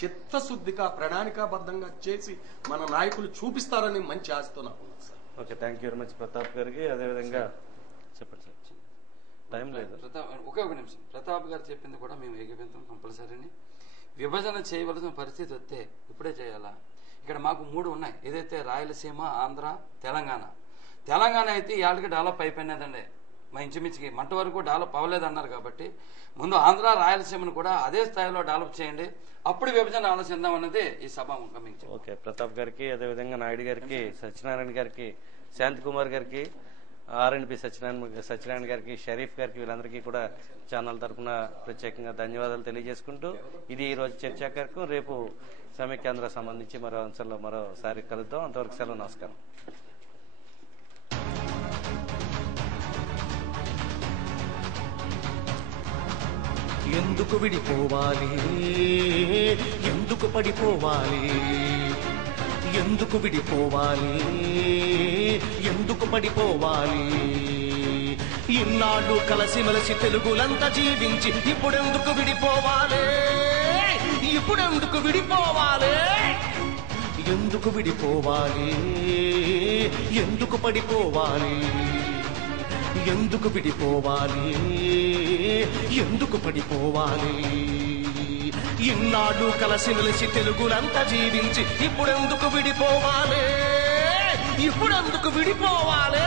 చిత్తశుద్ధిగా ప్రణాళికాబద్ధంగా చేసి మన నాయకులు చూపిస్తారని మంచి ఆశతో నాకు ఉంది sir. Okay, thank you very much Pratap గారికి. అదేవిధంగా చెప్పండి సార్, టైం లేదు. ఒకే ఒక నిమిషం. ప్రతాప్ గారు చెప్పింది కూడా మేము ఏకీభవించాం కంపల్సరీని. విభజన చేయవలసిన పరిస్థితి వస్తే ఇప్పుడే చేయాలా? ఇక్కడ మాకు 3 ఉన్నాయి, ఏదైతే రాయలసీమ, ఆంధ్ర, తెలంగాణ. తెలంగాణ అయితే ఇవాళకి డెవలప్ అయిపోయినదండి, మా ఇంచుమించుకి మంట వరకు డెవలప్ అవ్వలేదన్నారు. కాబట్టి ముందు ఆంధ్ర, రాయలసీమను కూడా అదే స్థాయిలో డెవలప్ చేయండి, అప్పుడు విభజన ఆలోచిద్దాం అన్నది ఈ సభాముఖం. ఓకే, ప్రతాప్ గారికి, అదేవిధంగా నాయుడు గారికి, సత్యనారాయణ గారికి, శాంతికుమార్ గారికి, ఆర్ఎండ్పి సత్యనారాయణ గారికి, షరీఫ్ గారికి, వీళ్ళందరికీ కూడా ఛానల్ తరఫున ప్రత్యేకంగా ధన్యవాదాలు తెలియజేసుకుంటూ ఇది ఈ రోజు చర్చా కార్యక్రమం. రేపు సమైక్యాంధ్ర సంబంధించి మరో అంశంలో మరోసారి కలుద్దాం. అంతవరకు సెలవు, నమస్కారం. ఎందుకు విడిపోవాలి, ఎందుకు పడిపోవాలి, ఎందుకు విడిపోవాలి, ఎందుకు పడిపోవాలి, ఇన్నాళ్ళు కలిసిమెలిసి తెలుగులంతా జీవించి ఇప్పుడెందుకు విడిపోవాలి, ఇప్పుడెందుకు విడిపోవాలి, ఎందుకు విడిపోవాలి, ఎందుకు పడిపోవాలి, ఎందుకు విడిపోవాలి, ఎందుకు పడిపోవాలి, ఇన్నాళ్ళు కలిసిమెలిసి తెలుగులంతా జీవించి ఇప్పుడెందుకు విడిపోవాలి, ఇప్పుడెందుకు విడిపోవాలి,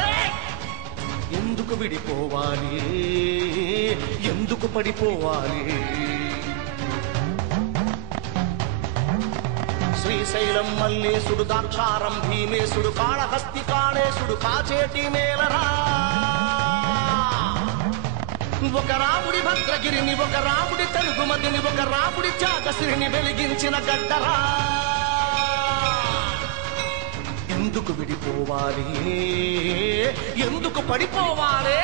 ఎందుకు విడిపోవాలి, ఎందుకు పడిపోవాలి. శ్రీశైలం మల్లేశుడు, దాక్షారం భీమేశుడు, కాళహస్తి కాళేశుడు, కాచేటి మేలరా, ఒక రాముడి భద్రగిరిని, ఒక రాముడి తెలుగుమతిని, ఒక రాముడి చాకసిరిని వెలిగించిన గడ్డరా. ఎందుకు విడిపోవాలి, ఎందుకు పడిపోవాలి,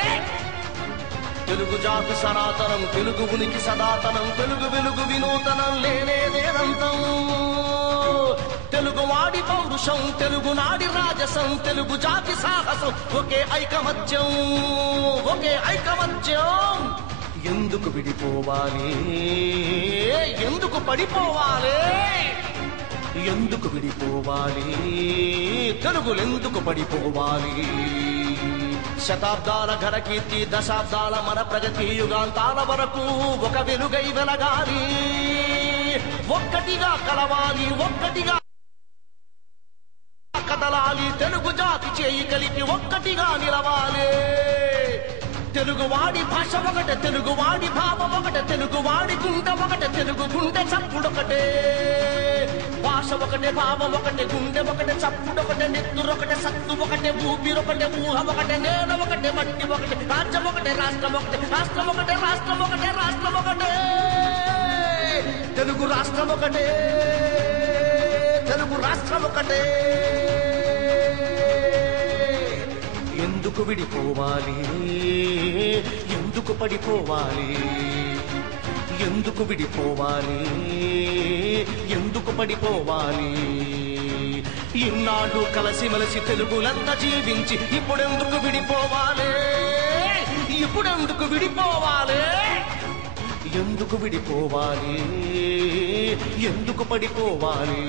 తెలుగు జాతి సనాతనం, తెలుగు ఉనికి సదాతనం, తెలుగు వెలుగు వినూతనం, లేనేదేనంతం, తెలుగు వాడి పౌరుషం, తెలుగు నాడి రాజసం, తెలుగు జాతి సాహసం, ఒకే ఐకమత్యం, ఒకే ఐకమత్యం. ఎందుకు విడిపోవాలి, ఎందుకు పడిపోవాలి, ఎందుకు విడిపోవాలి, తెలుగులెందుకు పడిపోవాలి. శతాబ్దాల ఘనకీర్తి, దశాబ్దాల మన ప్రగతి, యుగాంతాల వరకు ఒక వెలుగై వెలగాలి, ఒక్కటిగా కలవాలి, ఒక్కటిగా కదలాలి, తెలుగు జాతి చేయి కలిపి ఒక్కటిగా నిలవాలి. తెలుగువాడి భాష ఒకటే, తెలుగువాడి భావం ఒకటే, తెలుగువాడి గుండె ఒకటే, తెలుగు గుండె చప్పుడొకటే, భాష ఒకటే, భావం ఒకటే, గుండె ఒకటే, చప్పుడొకటే, నెత్తురొకటే, సత్తు ఒకటే, ఊపిరొకటే, ఊహ ఒకటే, నేల ఒకటే, మట్టి ఒకటే, రాజ్యం ఒకటే, రాష్ట్రం ఒకటే, రాష్ట్రం ఒకటే, రాష్ట్రం ఒకటే, రాష్ట్రం ఒకటే, తెలుగు రాష్ట్రం ఒకటే, తెలుగు రాష్ట్రం ఒకటే. ఎందుకు విడిపోవాలి, ఎందుకు పడిపోవాలి, ఎందుకు విడిపోవాలి, ఎందుకు పడిపోవాలి, ఇన్నాళ్ళు కలిసిమెలిసి తెలుగులంతా జీవించి ఇప్పుడెందుకు విడిపోవాలి, ఇప్పుడెందుకు విడిపోవాలి, ఎందుకు విడిపోవాలి, ఎందుకు పడిపోవాలి,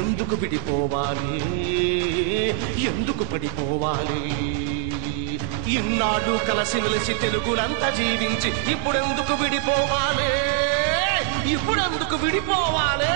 ఎందుకు విడిపోవాలి, ఎందుకు పడిపోవాలి, ఇన్నాళ్ళు కలిసిమెలిసి తెలుగులంతా జీవించి ఇప్పుడెందుకు విడిపోవాలి, ఇప్పుడెందుకు విడిపోవాలి.